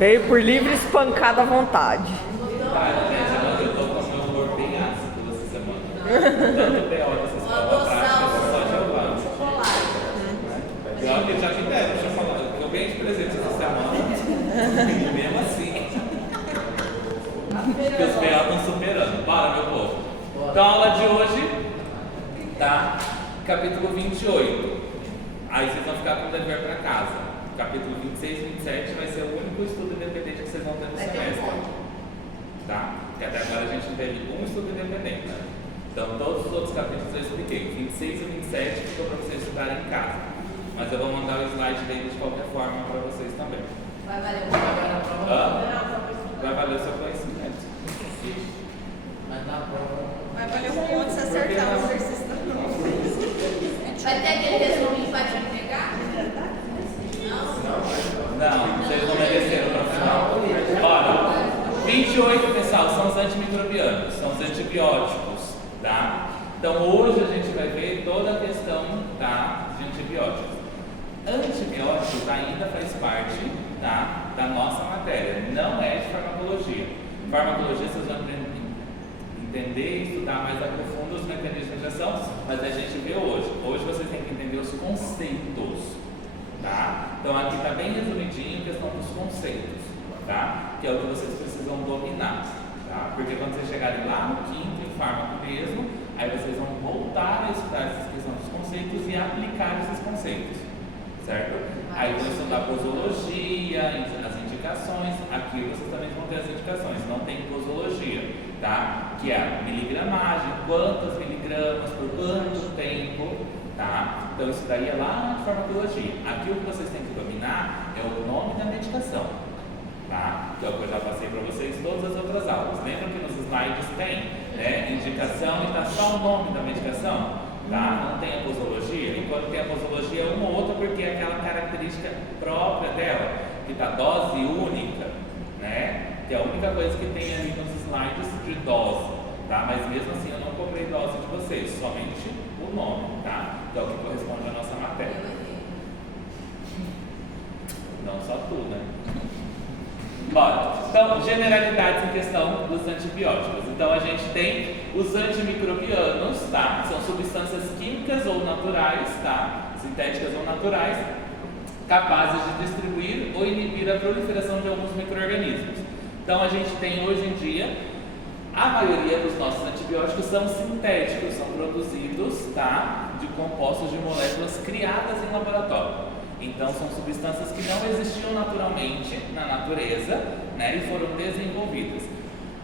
Veio por livre espancada à vontade. Eu tô com o meu humor bem ácido essa semana. Tanto B.O. dessa escola prática, só Jeová. Pior que já me deram, deixa eu falar. Eu ganhei de presente essa semana. E mesmo assim. Porque os B.O. estão superando. Bora, meu povo. Então a aula de hoje, tá? Capítulo 28. Aí vocês vão ficar com o dever para casa. Capítulo 26 e 27 vai ser o único estudo independente que vocês vão ter no semestre. Tá? Porque até agora a gente não teve um estudo independente. Né? Então todos os outros capítulos eu expliquei. 26 e 27 ficou para vocês estudarem em casa. Mas eu vou mandar o slide dele de qualquer forma para vocês também. Vai valer o seu Vai valer o seu conhecimento. Mas na prova. Vai valer um monte se acertar o exercício da prova. Vai ter aquele resuminho que vai te entregar? Não, vocês não mereceram para o final. Olha, 28, pessoal, são os antimicrobianos, são os antibióticos, tá? Então hoje a gente vai ver toda a questão, tá, de antibióticos. Antibióticos ainda faz parte, tá, da nossa matéria, não é de farmacologia. Farmacologia vocês vão entender e estudar mais a profundo os mecanismos de ação, mas a gente vê hoje. Hoje vocês têm que entender os conceitos. Tá? Então aqui está bem resumidinho a questão dos conceitos, tá? Que é o que vocês precisam dominar, tá? Porque quando vocês chegarem lá no quinto, em fármaco mesmo, aí vocês vão voltar a estudar essa questão dos conceitos e aplicar esses conceitos, certo? Aí vão estudar posologia, as indicações, aqui vocês também vão ter as indicações, não tem posologia, tá? Que é a miligramagem, quantos miligramas, por quanto tempo, tá? Então isso daí é lá na farmacologia. Aqui o que vocês têm que dominar é o nome da medicação, tá? Que é o que eu já passei para vocês em todas as outras aulas. Lembra que nos slides tem, né, indicação e está só o nome da medicação, tá? Não tem a posologia. E quando tem a posologia é uma ou outra porque é aquela característica própria dela, que está dose única, né? Que é a única coisa que tem ali nos slides de dose, tá? Mas mesmo assim eu não cobrei dose de vocês, somente o nome, tá? Que é o que corresponde à nossa matéria. Não só tu, né? Bora. Então, generalidades em questão dos antibióticos. Então, a gente tem os antimicrobianos, tá? São substâncias químicas ou naturais, tá? Sintéticas ou naturais, capazes de distribuir ou inibir a proliferação de alguns micro-organismos. Então, a gente tem hoje em dia a maioria dos nossos antibióticos são sintéticos, são produzidos, tá, de compostos de moléculas criadas em laboratório. Então são substâncias que não existiam naturalmente na natureza, né, e foram desenvolvidas.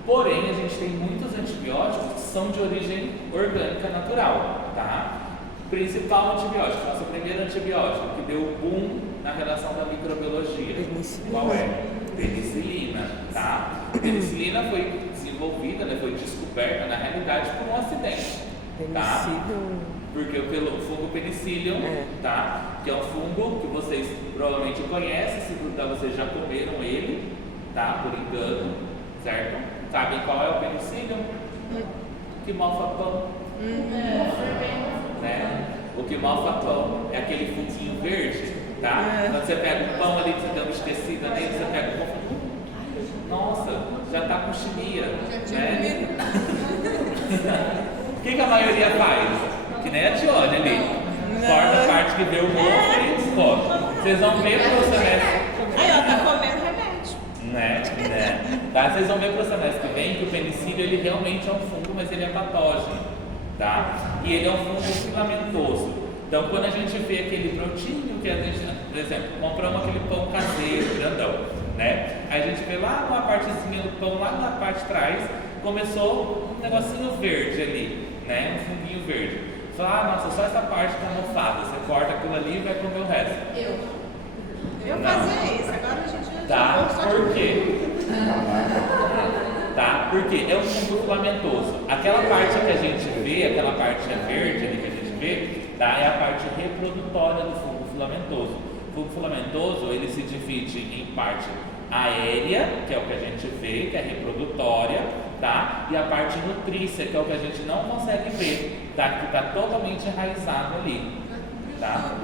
Porém, a gente tem muitos antibióticos que são de origem orgânica natural, tá? Principal antibiótico, nosso primeiro antibiótico que deu boom na relação da microbiologia. Qual é? Penicilina, tá? Penicilina foi desenvolvida, né, foi descoberta na realidade por um acidente, tá? Porque pelo fungo Penicillium, tá? Que é um fungo que vocês provavelmente conhecem, se duvidar vocês já comeram ele, tá? Por engano, certo? Sabem qual é o Penicillium? Que mofa pão, né? O que mofa pão é aquele funguinho verde, tá? Quando você pega um pão ali que você deu uma esquecida nele, você pega o pão. Nossa, já está com chimia, né? O que a maioria faz? Que nem a Tione ali. Corta a parte que deu o mofo e descobre. Vocês vão ver pro semestre. Aí, ó, tá comendo remédio. Né? Tá? Vocês vão ver pro semestre que vem que o penicílio ele realmente é um fungo, mas ele é patógeno, tá? E ele é um fungo filamentoso. Então, quando a gente vê aquele brotinho que a gente, por exemplo, compramos aquele pão caseiro, grandão, né? Aí a gente vê lá uma partezinha do pão, lá na parte de trás, começou um negocinho verde ali, né? Um funguinho verde. Você fala, nossa, só essa parte tá mofada. Você corta aquilo ali e vai comer o resto. Eu fazia isso, agora a gente já tá? Por quê? Tá? Porque é um fungo filamentoso. Aquela parte que a gente vê, aquela parte verde ali que a gente vê, tá? É a parte reprodutória do fungo filamentoso. O fungo filamentoso, ele se divide em parte aérea, que é o que a gente vê, que é reprodutória, tá? E a parte nutrícia, que é o que a gente não consegue ver, tá? Que está totalmente enraizado ali, tá?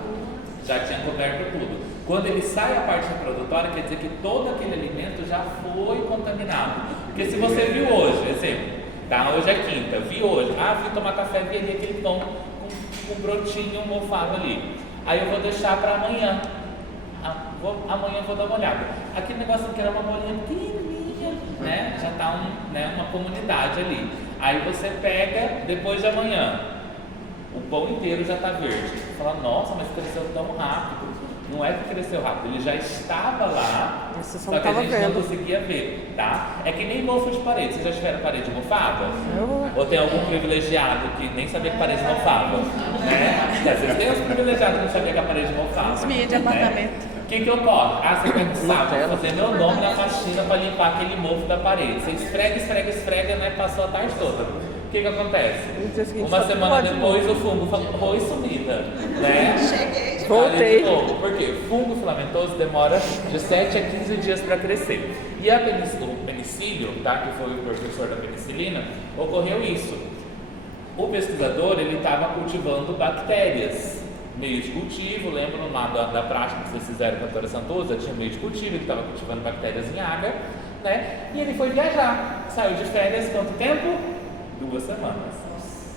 Já tinha coberto tudo. Quando ele sai a parte reprodutória, quer dizer que todo aquele alimento já foi contaminado. Porque se você viu hoje, exemplo, tá? Hoje é quinta, vi hoje, fui tomar café, vi ali aquele pão com um brotinho mofado ali. Aí eu vou deixar para amanhã. Amanhã eu vou dar uma olhada. Aquele negócio que era uma bolinha pequenininha, né? Já está uma comunidade ali. Aí você pega, depois de amanhã, o pão inteiro já está verde. Você fala, nossa, mas cresceu tão rápido. Não é que cresceu rápido, ele já estava lá, só que a gente não conseguia ver, tá? É que nem mofo de parede. Vocês já tiveram parede mofada? Ou tem algum privilegiado que nem sabia que parede mofava? Né? Às vezes tem uns privilegiados que não sabiam que a parede mofava. Os meios de apartamento. O que ocorre? Você pega o saco, vou fazer meu nome na faxina para limpar aquele mofo da parede. Você esfrega, né? Passou a tarde toda. O que acontece? Uma semana depois o fungo falou, oi sumida, né? Cheguei. Voltei. Por quê? Fungo filamentoso demora de 7 a 15 dias para crescer. E o penicílio, tá? Que foi o precursor da penicilina, ocorreu isso. O pesquisador, ele estava cultivando bactérias. Meio de cultivo, lembram lá da prática que vocês fizeram com a doutora Santosa? Tinha meio de cultivo, ele estava cultivando bactérias em água, né? E ele foi viajar. Saiu de férias, quanto tempo? 2 semanas.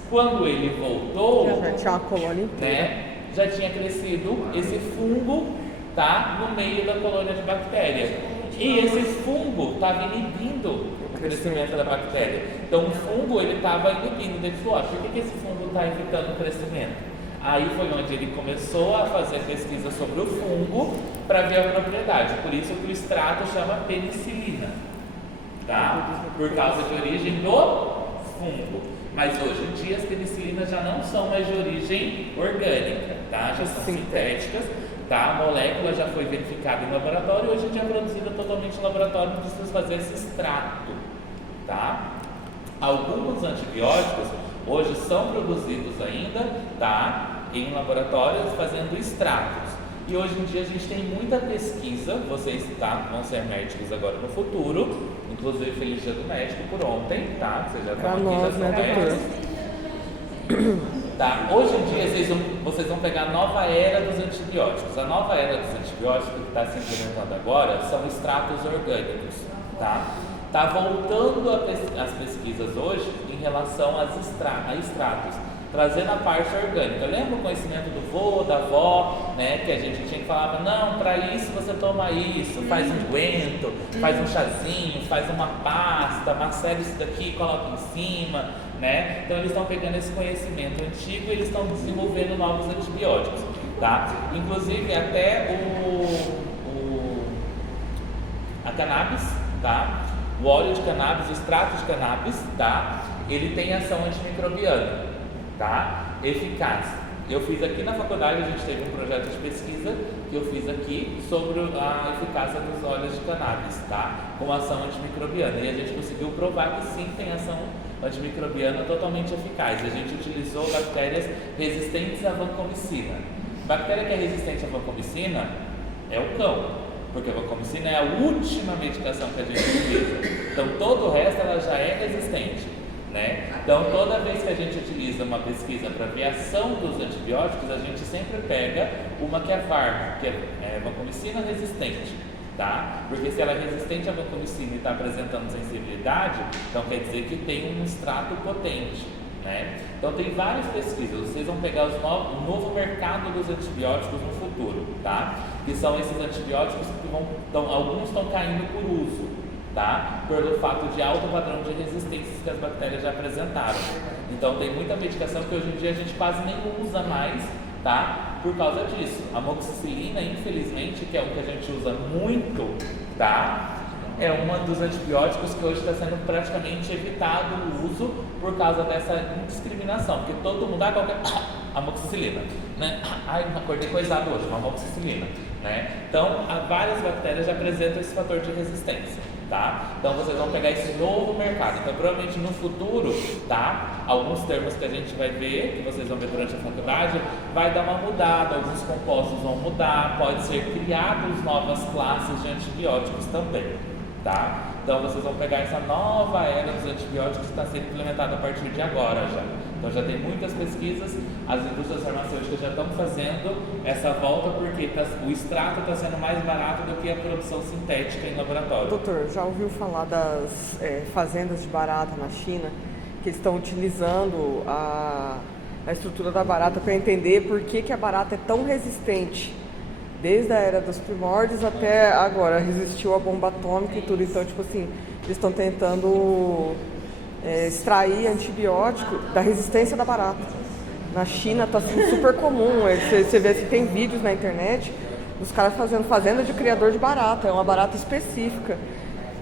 Quando ele voltou, Já tinha uma colônia, né, já tinha crescido esse fungo, tá, no meio da colônia de bactéria. E esse fungo estava inibindo o crescimento da bactéria. Então o fungo ele estava inibindo dentro do ódio. Por que esse fungo está evitando o crescimento? Aí foi onde ele começou a fazer pesquisa sobre o fungo para ver a propriedade. Por isso que o extrato chama penicilina, tá? Por causa de origem do fungo. Mas hoje em dia as penicilinas já não são mais de origem orgânica, tá? Já são sintéticas, tá? A molécula já foi verificada em laboratório e hoje em dia é produzida totalmente em laboratório, não precisa fazer esse extrato, tá? Alguns antibióticos hoje são produzidos ainda, tá? Em laboratórios fazendo extratos. E hoje em dia a gente tem muita pesquisa, vocês vão ser médicos agora no futuro, inclusive feliz dia do médico por ontem, tá? Vocês já estão aqui, já são médicos. Tá? Hoje em dia vocês vão pegar a nova era dos antibióticos. A nova era dos antibióticos que está se implementando agora são extratos orgânicos, tá? Está voltando as pesquisas hoje em relação a extratos, trazendo a parte orgânica. Lembra o conhecimento do vô, da avó, né? Que a gente tinha que falar, não, para isso você toma isso, faz um guento, faz um chazinho, faz uma pasta, macera isso daqui, coloca em cima, né? Então eles estão pegando esse conhecimento antigo e eles estão desenvolvendo novos antibióticos, tá? Inclusive até a cannabis, tá? O óleo de cannabis, o extrato de cannabis, tá? Ele tem ação antimicrobiana, tá? Eficaz. Eu fiz aqui na faculdade, a gente teve um projeto de pesquisa que eu fiz aqui sobre a eficácia dos óleos de cannabis, tá? Com ação antimicrobiana. E a gente conseguiu provar que sim, tem ação antimicrobiana totalmente eficaz. A gente utilizou bactérias resistentes à vancomicina. Bactéria que é resistente à vancomicina é o cão. Porque a vancomicina é a última medicação que a gente utiliza. Então, todo o resto ela já é resistente, né? Então, toda vez que a gente utiliza uma pesquisa para ver a ação dos antibióticos, a gente sempre pega uma que é VAR, que é vancomicina resistente, tá? Porque se ela é resistente à vancomicina e está apresentando sensibilidade, então quer dizer que tem um extrato potente, né? Então tem várias pesquisas, vocês vão pegar o novo mercado dos antibióticos no futuro, tá? Que são esses antibióticos que alguns estão caindo por uso, tá? Pelo fato de alto padrão de resistência que as bactérias já apresentaram. Então tem muita medicação que hoje em dia a gente quase nem usa mais, tá? Por causa disso. A amoxicilina, infelizmente, que é o que a gente usa muito, tá? É um dos antibióticos que hoje está sendo praticamente evitado o uso por causa dessa indiscriminação, porque todo mundo qualquer amoxicilina, né? Ai, acordei coisado hoje, uma amoxicilina, né? Então, várias bactérias já apresentam esse fator de resistência, tá? Então, vocês vão pegar esse novo mercado. Então, provavelmente no futuro, tá? Alguns termos que a gente vai ver, que vocês vão ver durante a faculdade, vai dar uma mudada, alguns compostos vão mudar, pode ser criados novas classes de antibióticos também. Tá? Então vocês vão pegar essa nova era dos antibióticos que está sendo implementada a partir de agora já. Então já tem muitas pesquisas, as indústrias farmacêuticas já estão fazendo essa volta porque o extrato está sendo mais barato do que a produção sintética em laboratório. Doutor, já ouviu falar das fazendas de barata na China, que estão utilizando a estrutura da barata para entender por que a barata é tão resistente? Desde a era dos primórdios até agora, resistiu à bomba atômica e tudo. Então, tipo assim, eles estão tentando extrair antibiótico da resistência da barata. Na China está sendo super comum. Você vê que tem vídeos na internet dos caras fazendo fazenda de criador de barata. É uma barata específica.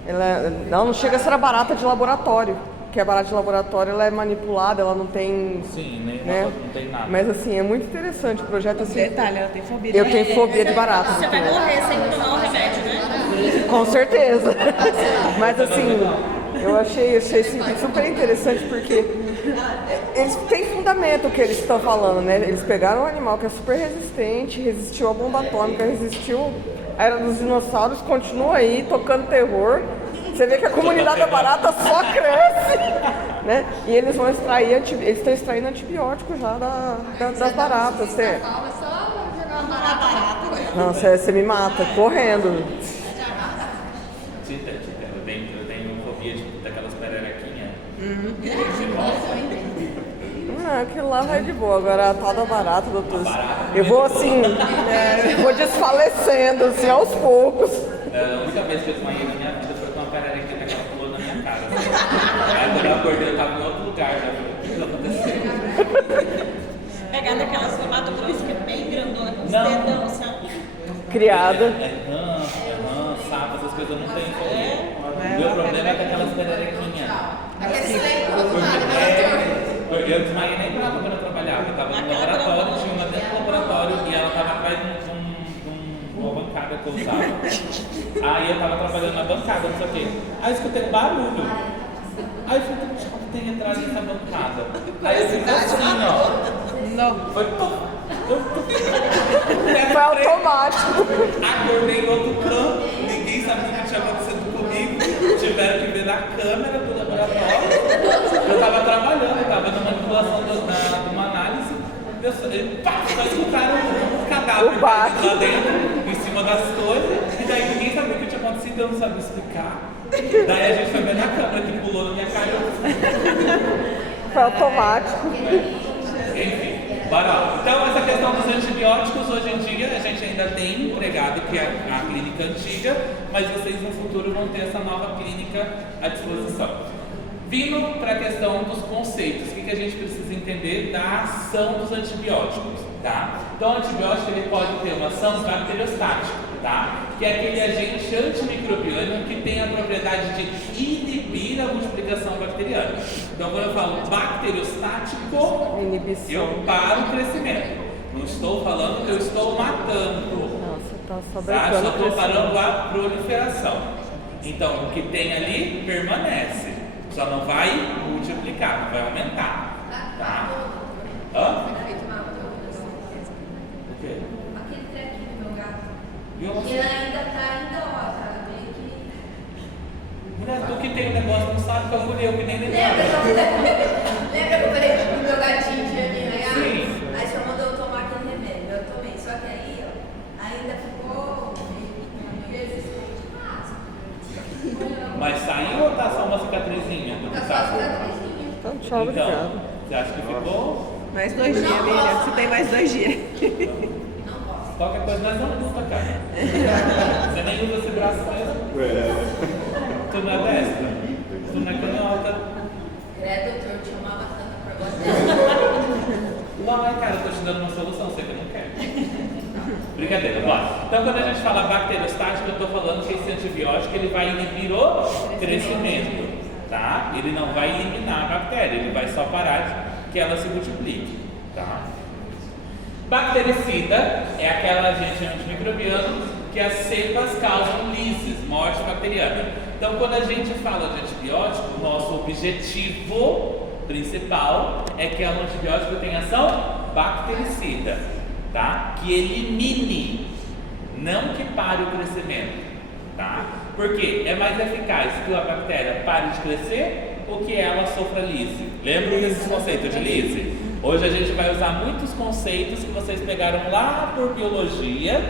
Ela não chega a ser a barata de laboratório. Porque a barata de laboratório ela é manipulada, ela não tem... Sim, nem né? Não tem nada. Mas assim, é muito interessante o projeto assim. Detalhe, ela tem fobia de Eu tenho fobia de barata. Você vai morrer sem tomar o remédio, né? Com certeza. Mas assim, eu achei super interessante porque eles têm fundamento o que eles estão falando, né? Eles pegaram um animal que é super resistente, resistiu à bomba atômica, resistiu à era dos dinossauros, continua aí tocando terror. Você vê que a comunidade da barata só cresce, né? E eles vão extrair, eles estão extraindo antibiótico já das baratas. Você... É só jogar uma barata. Não, você me mata, correndo. Tita, eu tenho fobia daquelas pererequinhas. Não, aquilo lá vai de boa. Agora a tal da barata, doutor. Eu vou assim, vou desfalecendo assim aos poucos. A única vez que eu desmaiei na minha vida foi com uma pererequinha que ela pulou na minha cara. Aí quando eu acordei, eu tava em outro lugar já. O que aconteceu? Pegar daquelas do Mato Grosso que é bem grandona, com os Não. dedão, sabe? Criada. Rã, sapo, essas coisas eu não tenho fobia. O meu problema é com aquelas pererequinhas. Porque eu desmaiei nem brava quando eu trabalhava. Eu tava no laboratório, tinha uma dentro do laboratório e ela tava atrás de uma bancada que eu usava. Aí eu tava trabalhando na bancada, não sei o quê. Aí eu escutei um barulho. Aí eu falei, o que tem atrás dessa bancada? Aí eu fiz assim, ó. Não. Foi Foi automático. Acordei em outro canto, ninguém sabia o que tinha acontecido comigo. Tiveram que ver na câmera do laboratório. Eu tava trabalhando, eu tava numa manipulação de uma análise. Só escutaram um cadáver lá dentro, em cima das coisas. E daí ninguém sabia o que tinha acontecido, eu não sabia explicar. Daí a gente foi ver na câmera que pulou na minha cara. Foi automático. Enfim, bora lá. Então, essa questão dos antibióticos, hoje em dia, a gente ainda tem empregado, que é a clínica antiga, mas vocês no futuro vão ter essa nova clínica à disposição. Vindo para a questão dos conceitos, o que a gente precisa entender da ação dos antibióticos, tá? Então, o antibiótico ele pode ter uma ação bacteriostática, tá? Que é aquele agente antimicrobiano que tem a propriedade de inibir a multiplicação bacteriana. Então, quando eu falo bacteriostático, Inibição. eu paro o crescimento. Não estou falando que eu estou matando. Não, você tá só Tá? brincando. Só estou parando a proliferação. Então, o que tem ali permanece. Só não vai multiplicar, não vai aumentar. Tá? Hã? O quê? Aquele trequinho do meu gato. E eu não E sei. ele ainda tá meio que. Mulher, tu que tem um negócio, não sabe que eu fui eu que nem lembrava. Lembra que eu falei que o meu gatinho tinha me ganhado? Sim. Aí só mandou eu tomar aquele remédio. Eu tomei. Só que aí, ó, ainda ficou resistente. Mas saiu ou tá só uma cicatrizinha do Tá que só tá? cicatrizinha. Então, tchau, Então, obrigado. você acha que ficou? Mais 2 dias, Miriam. Você tem mais 2 dias. Qualquer coisa nós vamos lutar, cara. Você nem usa esse braço mesmo. Tu não é destra? Tu não é canhota? Credo, doutor, eu te amava tanto por você. Não, cara, eu tô te dando uma solução, sei que eu não quero. Brincadeira, bora. Então, quando a gente fala bacteriostático, eu tô falando que esse antibiótico ele vai inibir o crescimento, tá? Ele não vai eliminar a bactéria, ele vai só parar que ela se multiplique, tá? Bactericida é aquela agente antimicrobiano que as cepas causam lises, morte bacteriana. Então, quando a gente fala de antibiótico, o nosso objetivo principal é que o antibiótico tenha ação bactericida, tá? Que elimine, não que pare o crescimento, tá? Porque é mais eficaz que a bactéria pare de crescer o que é a elastoforalise. Lembram desse conceito de lise? Hoje a gente vai usar muitos conceitos que vocês pegaram lá por biologia,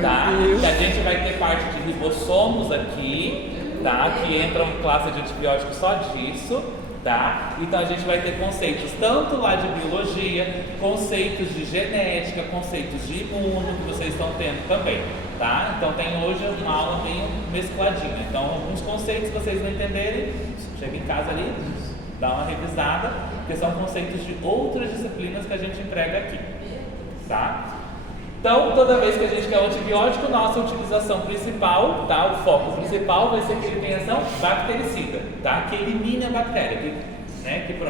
tá? Que a gente vai ter parte de ribossomos aqui, tá? Que entram em classe de antibióticos só disso, tá? Então a gente vai ter conceitos tanto lá de biologia, conceitos de genética, conceitos de imuno que vocês estão tendo também, tá? Então tem hoje uma aula bem mescladinha. Então alguns conceitos que vocês não entenderem, chega em casa ali, dá uma revisada, porque são conceitos de outras disciplinas que a gente entrega aqui, tá? Então, toda vez que a gente quer um antibiótico, nossa utilização principal, tá? O foco principal vai ser que ele tenha ação bactericida, tá? Que elimine a bactéria, que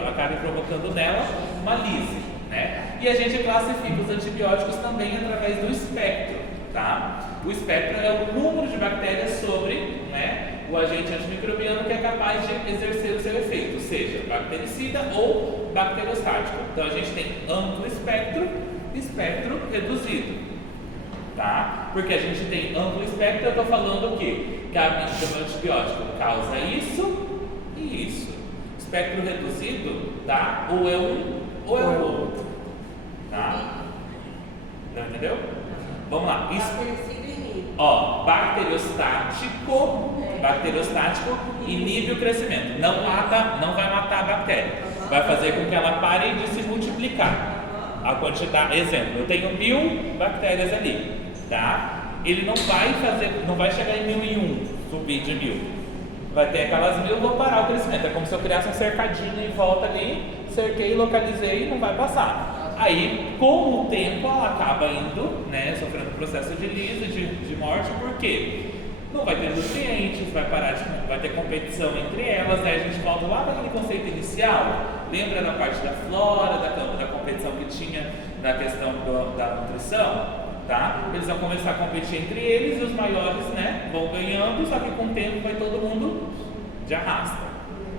acabe provocando nela uma lise, né? E a gente classifica os antibióticos também através do espectro, tá? O espectro é o número de bactérias sobre, né, o agente antimicrobiano que é capaz de exercer o seu efeito, seja bactericida ou bacteriostático. Então a gente tem amplo espectro e espectro reduzido, tá? Porque a gente tem amplo espectro, eu estou falando o quê? Que o antibiótico causa isso e isso. Espectro reduzido, tá? Ou é um ou é o outro, tá? Não entendeu? Vamos lá. Ó, bacteriostático inibe o crescimento. Não vai matar a bactéria. Vai fazer com que ela pare de se multiplicar. A quantidade, exemplo, eu tenho 1000 bactérias ali, tá? Ele não vai chegar em 1001, subir de 1000. Vai ter aquelas 1000, vou parar o crescimento. É como se eu criasse um cercadinho em volta ali, cerquei, localizei e não vai passar. Aí, com o tempo, ela acaba indo, né, sofrendo um processo de lise, de morte, por quê? Não vai ter nutrientes, vai ter competição entre elas, né? A gente volta lá naquele conceito inicial, lembra da parte da flora, da competição que tinha na questão da nutrição, tá? Eles vão começar a competir entre eles e os maiores, né, vão ganhando, só que com o tempo vai todo mundo de arrasta,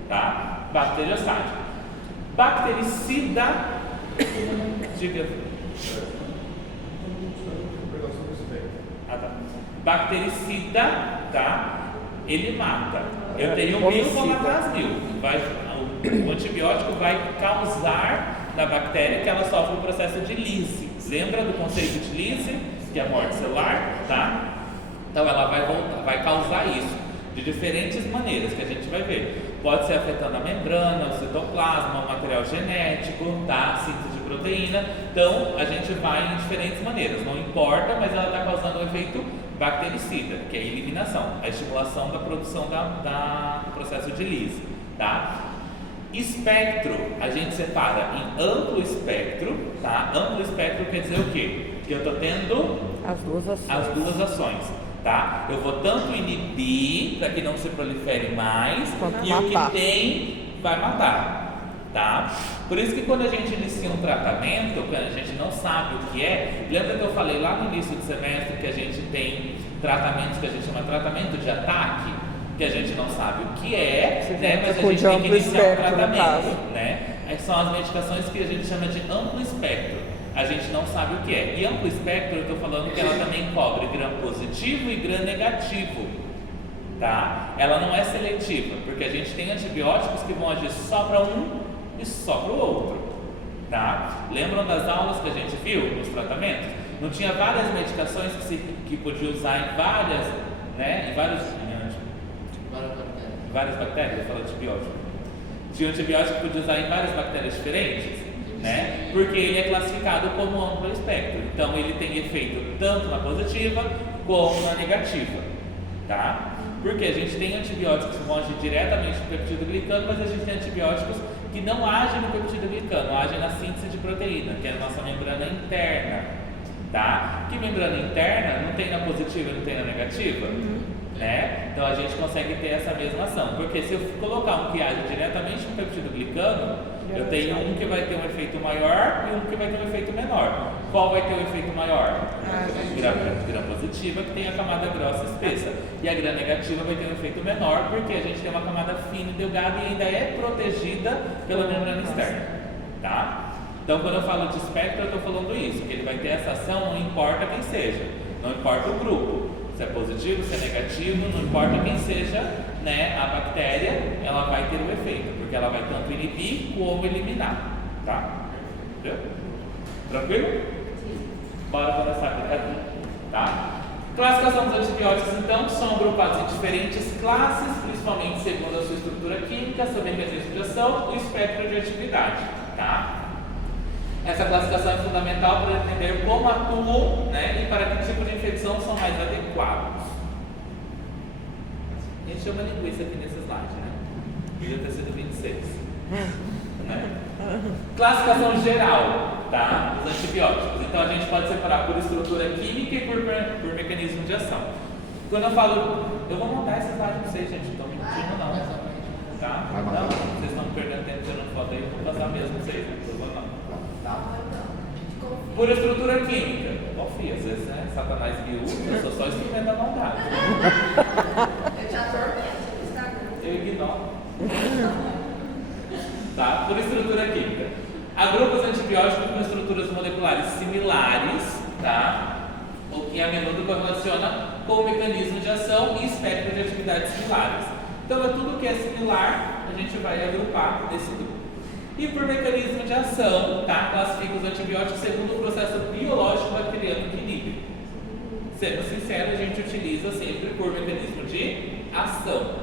tá? Bacteriostático. Bactericida. Diga. Tá. Bactericida, tá? Ele mata. Eu tenho 1000, vou matar as 1000. O antibiótico vai causar na bactéria que ela sofre um processo de lise. Lembra do conceito de lise, que é a morte celular, tá? Então ela vai causar isso de diferentes maneiras que a gente vai ver. Pode ser afetando a membrana, o citoplasma, o material genético, tá? Síntese de proteína. Então, a gente vai em diferentes maneiras. Não importa, mas ela está causando um efeito bactericida, que é a eliminação, a estimulação da produção do processo de lise, tá? Espectro, a gente separa em amplo espectro, tá? Amplo espectro quer dizer o quê? Que eu estou tendo as duas ações. Tá? Eu vou tanto inibir para que não se prolifere mais, quanto e matar. O que tem vai matar, tá? Por isso que quando a gente inicia um tratamento, quando a gente não sabe o que é, lembra que eu falei lá no início do semestre que a gente tem tratamentos que a gente chama tratamento de ataque, que a gente não sabe o que é, né? Mas a gente tem que iniciar um tratamento, né? São as medicações que a gente chama de amplo espectro. A gente não sabe o que é. E amplo espectro, eu estou falando que ela também cobre gram positivo e gram negativo, tá? Ela não é seletiva, porque a gente tem antibióticos que vão agir só para um e só para o outro, tá? Lembram das aulas que a gente viu nos tratamentos? Não tinha várias medicações que podia usar em várias, né? Em várias bactérias, eu falo antibiótico. Tinha um antibiótico que podia usar em várias bactérias diferentes, né? Porque ele é classificado como amplo espectro. Então ele tem efeito tanto na positiva como na negativa, tá? Porque a gente tem antibióticos que vão agir diretamente no peptídeo glicano, mas a gente tem antibióticos que não agem no peptídeo glicano, agem na síntese de proteína, que é a nossa membrana interna, tá? Que membrana interna não tem na positiva e não tem na negativa, né? Então a gente consegue ter essa mesma ação, porque se eu colocar um que age diretamente no peptídeo glicano, eu tenho um que vai ter um efeito maior e um que vai ter um efeito menor. Qual vai ter um efeito maior? Gram positiva, que tem a camada grossa espessa. E a gram negativa vai ter um efeito menor, porque a gente tem uma camada fina e delgada e ainda é protegida pela membrana externa, tá? Então, quando eu falo de espectro, eu estou falando isso, que ele vai ter essa ação, não importa quem seja, não importa o grupo. Se é positivo, se é negativo, não importa quem seja, né, a bactéria, ela vai ter o efeito, porque ela vai tanto inibir como eliminar, tá? Entendeu? Tranquilo? Bora começar aqui, tá? Classificação dos antibióticos, então, são agrupados em diferentes classes, principalmente segundo a sua estrutura química, seu mecanismo de ação e o espectro de atividade, tá? Essa classificação é fundamental para entender como atuam, né, e para que tipo de infecção são mais adequados. A gente chama linguiça aqui nesse slide, né? Podia ter sido 26. Né? Classificação geral, tá, dos antibióticos. Então a gente pode separar por estrutura química e por mecanismo de ação. Quando eu falo, eu vou montar esse slide para vocês, gente, não estou mentindo não. Tá? Não, vocês estão perdendo tempo tirando foto aí, vou passar mesmo pra vocês, não. Por estrutura química, confia, às vezes, né? Satanás viu, eu sou só instrumento da maldade. Eu te atormento no Instagram. Eu ignoro. Tá? Por estrutura química. Agrupa os antibióticos com estruturas moleculares similares, tá? O que a menudo correlaciona com o mecanismo de ação e espectro de atividades similares. Então, é tudo que é similar, a gente vai agrupar nesse grupo. E por mecanismo de ação, tá? Classifica os antibióticos segundo o processo biológico bacteriano que inibe. Sendo sincero, a gente utiliza sempre por mecanismo de ação,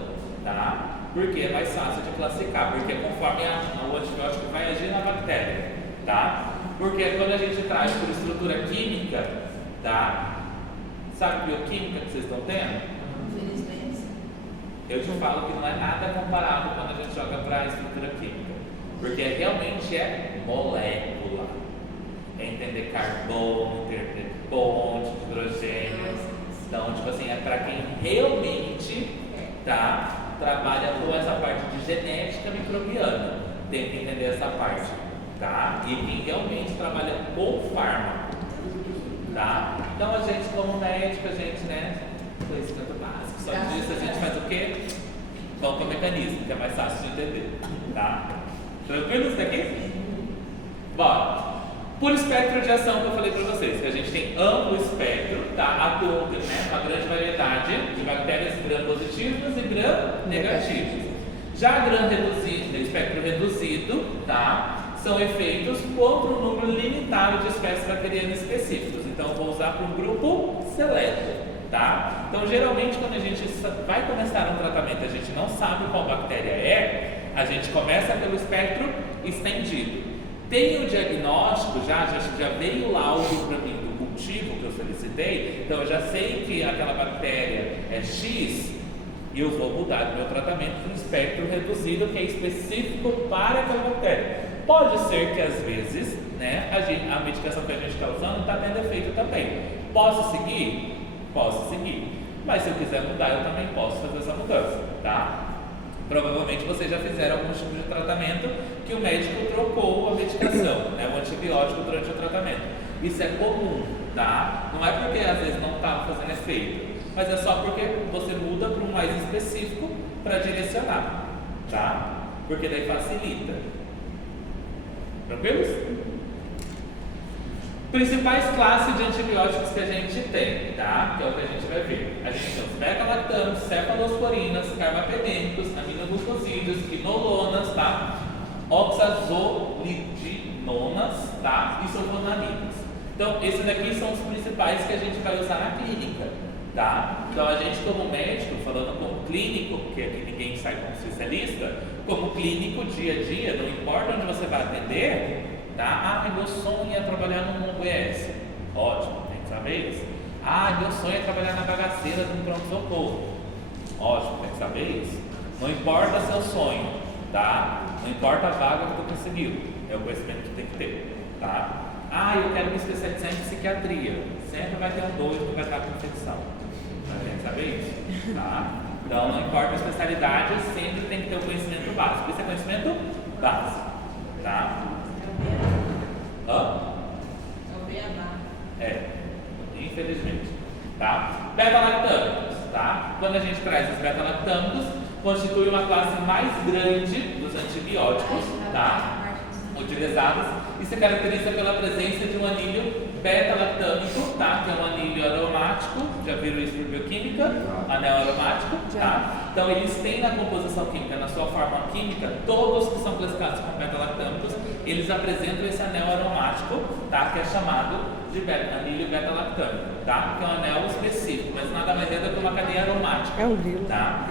tá? Porque é mais fácil de classificar, porque conforme o antibiótico vai agir na bactéria, tá? Porque quando a gente traz por estrutura química, tá? Sabe bioquímica que vocês estão tendo? Infelizmente. Eu te falo que não é nada comparado quando a gente joga para a estrutura química, porque realmente é molécula. É entender carbono, entender ponte, hidrogênio. Então, tipo assim, é para quem realmente, tá, trabalha com essa parte de genética microbiana. Tem que entender essa parte, tá? E quem realmente trabalha com fármaco, tá? Então, a gente como médico, a gente, né, conhecimento básico. Só disso a gente faz o quê? Vamos para o mecanismo, que é mais fácil de entender, tá? Tranquilo isso daqui? Bora! Por espectro de ação que eu falei para vocês, que a gente tem amplo espectro, tá? Atuando, né, uma grande variedade de bactérias gram-positivas e gram-negativas. Já gram-reduzido, espectro reduzido, tá? São efeitos contra um número limitado de espécies bacterianas específicas. Então, eu vou usar para um grupo seleto, tá? Então, geralmente, quando a gente vai começar um tratamento e a gente não sabe qual bactéria é, a gente começa pelo espectro estendido. Tem o diagnóstico, já veio o laudo para mim do cultivo que eu solicitei, então eu já sei que aquela bactéria é X e eu vou mudar o meu tratamento para um espectro reduzido que é específico para aquela bactéria. Pode ser que às vezes, né, a medicação que a gente está usando está tendo efeito também. Posso seguir? Posso seguir. Mas se eu quiser mudar, eu também posso fazer essa mudança, tá? Provavelmente vocês já fizeram algum tipo de tratamento que o médico trocou a medicação, né, o antibiótico durante o tratamento. Isso é comum, tá? Não é porque às vezes não estava fazendo efeito, mas é só porque você muda para um mais específico para direcionar, tá? Porque daí facilita. Tranquilos? Principais classes de antibióticos que a gente tem, tá? Que é o que a gente vai ver. A gente tem os beta-lactanos, cefalosporinas, carbapedêmicos, aminoglucosídeos, quinolonas, tá? Oxazolidinonas, tá? E sulfonaminas. Então, esses aqui são os principais que a gente vai usar na clínica, tá? Então, a gente como médico, falando como clínico, porque aqui ninguém sai como especialista, como clínico dia a dia, não importa onde você vai atender, tá? Ah, meu sonho é trabalhar num UBS. Ótimo, tem que saber isso. Ah, meu sonho é trabalhar na bagaceira de um pronto-socorro. Ótimo, tem que saber isso. Não importa seu sonho, tá? Não importa a vaga que tu conseguiu, é o conhecimento que tu tem que ter, tá? Ah, eu quero me especializar em psiquiatria. Sempre vai ter um doido que vai estar com infecção. Tem que saber isso, tá? Então, não importa a especialidade, sempre tem que ter o conhecimento básico. Isso é conhecimento básico, tá? Hã? É, infelizmente, tá? Beta-lactâmicos, tá? Quando a gente traz os beta-lactâmicos, constitui uma classe mais grande dos antibióticos, tá? Utilizados e se caracteriza pela presença de um anilho beta-lactâmico, tá? Que é um anilho aromático, já viram isso por bioquímica? Anel aromático, tá? Então eles têm na composição química, na sua forma química, todos que são classificados como beta-lactâmicos, eles apresentam esse anel aromático, tá? Que é chamado de anilho beta-lactâmico, tá? Que é um anel específico, mas nada mais é do que uma cadeia aromática. É um grilo. Tá?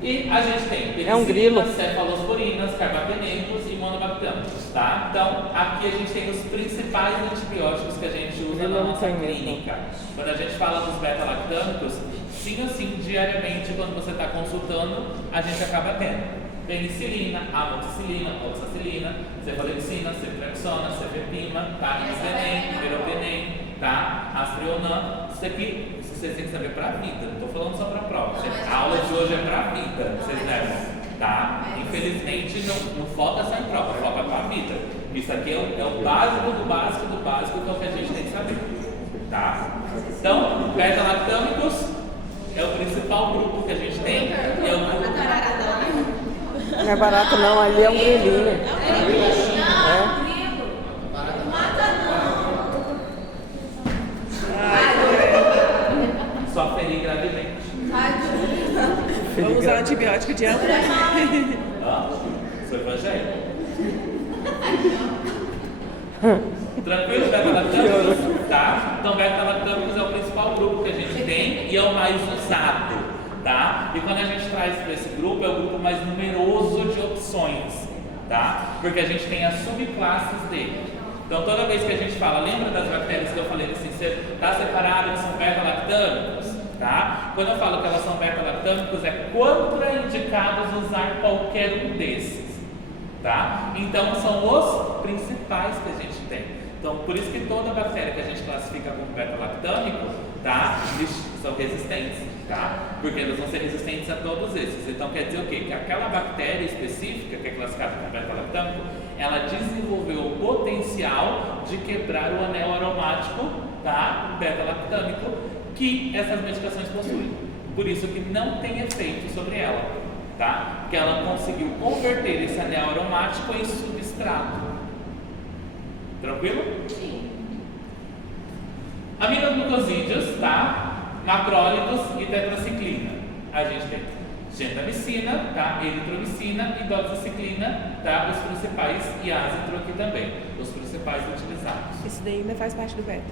E a gente tem É um grilo. cefalosporinas, carbapenetos e monobactâmicos, tá? Então, aqui a gente tem os principais antibióticos que a gente usa na nossa clínica. Quando a gente fala dos beta-lactâmicos, sim ou sim, diariamente, quando você está consultando, a gente acaba tendo penicilina, amoxicilina, oxacilina, cefalexina, ceftriaxona, cefepima, tá? Imipenem, meropenem, tá? Asprionam. Isso aqui vocês têm que saber para a vida, não estou falando só para a prova. A aula de hoje é para a vida, vocês levam, tá? Infelizmente não foca só em prova, foca para a vida. Isso aqui é o básico do básico do básico, que é o que a gente tem que saber, tá? Então, beta-lactâmicos é o principal grupo que a gente tem. É o grupo... Não é barato não, ali é um grilinho. Não, grilo. Mata não. Só ferir gravemente. Vamos usar antibiótico de amor. Sou evangélico. Tranquilo, beta-lactâmicos? Tá? Então, beta-lactâmicos é o principal grupo que a gente tem e é o mais usado, tá? E quando a gente traz para esse grupo, é o grupo mais numeroso de opções, tá? Porque a gente tem as subclasses dele. Então, toda vez que a gente fala, lembra das bactérias que eu falei assim, está separado que são beta-lactâmicos, tá? Quando eu falo que elas são beta-lactâmicos, é contraindicados usar qualquer um desses, tá? Então, são os principais que a gente tem. Então, por isso que toda bactéria que a gente classifica como beta-lactâmico, tá? Eles são resistentes, tá? Porque eles vão ser resistentes a todos esses. Então, quer dizer o quê? Que aquela bactéria específica, que é classificada como beta-lactâmico, ela desenvolveu o potencial de quebrar o anel aromático, tá? Beta-lactâmico, que essas medicações possuem. Por isso que não tem efeito sobre ela, tá? Porque ela conseguiu converter esse anel aromático em substrato. Tranquilo? Sim. Aminoglucosídeos, tá? Macrólidos e tetraciclina. A gente tem gentamicina, tá? Eritromicina e doxiciclina, tá? Os principais, e azitro aqui também, os principais utilizados. Esse daí ainda faz parte do beta.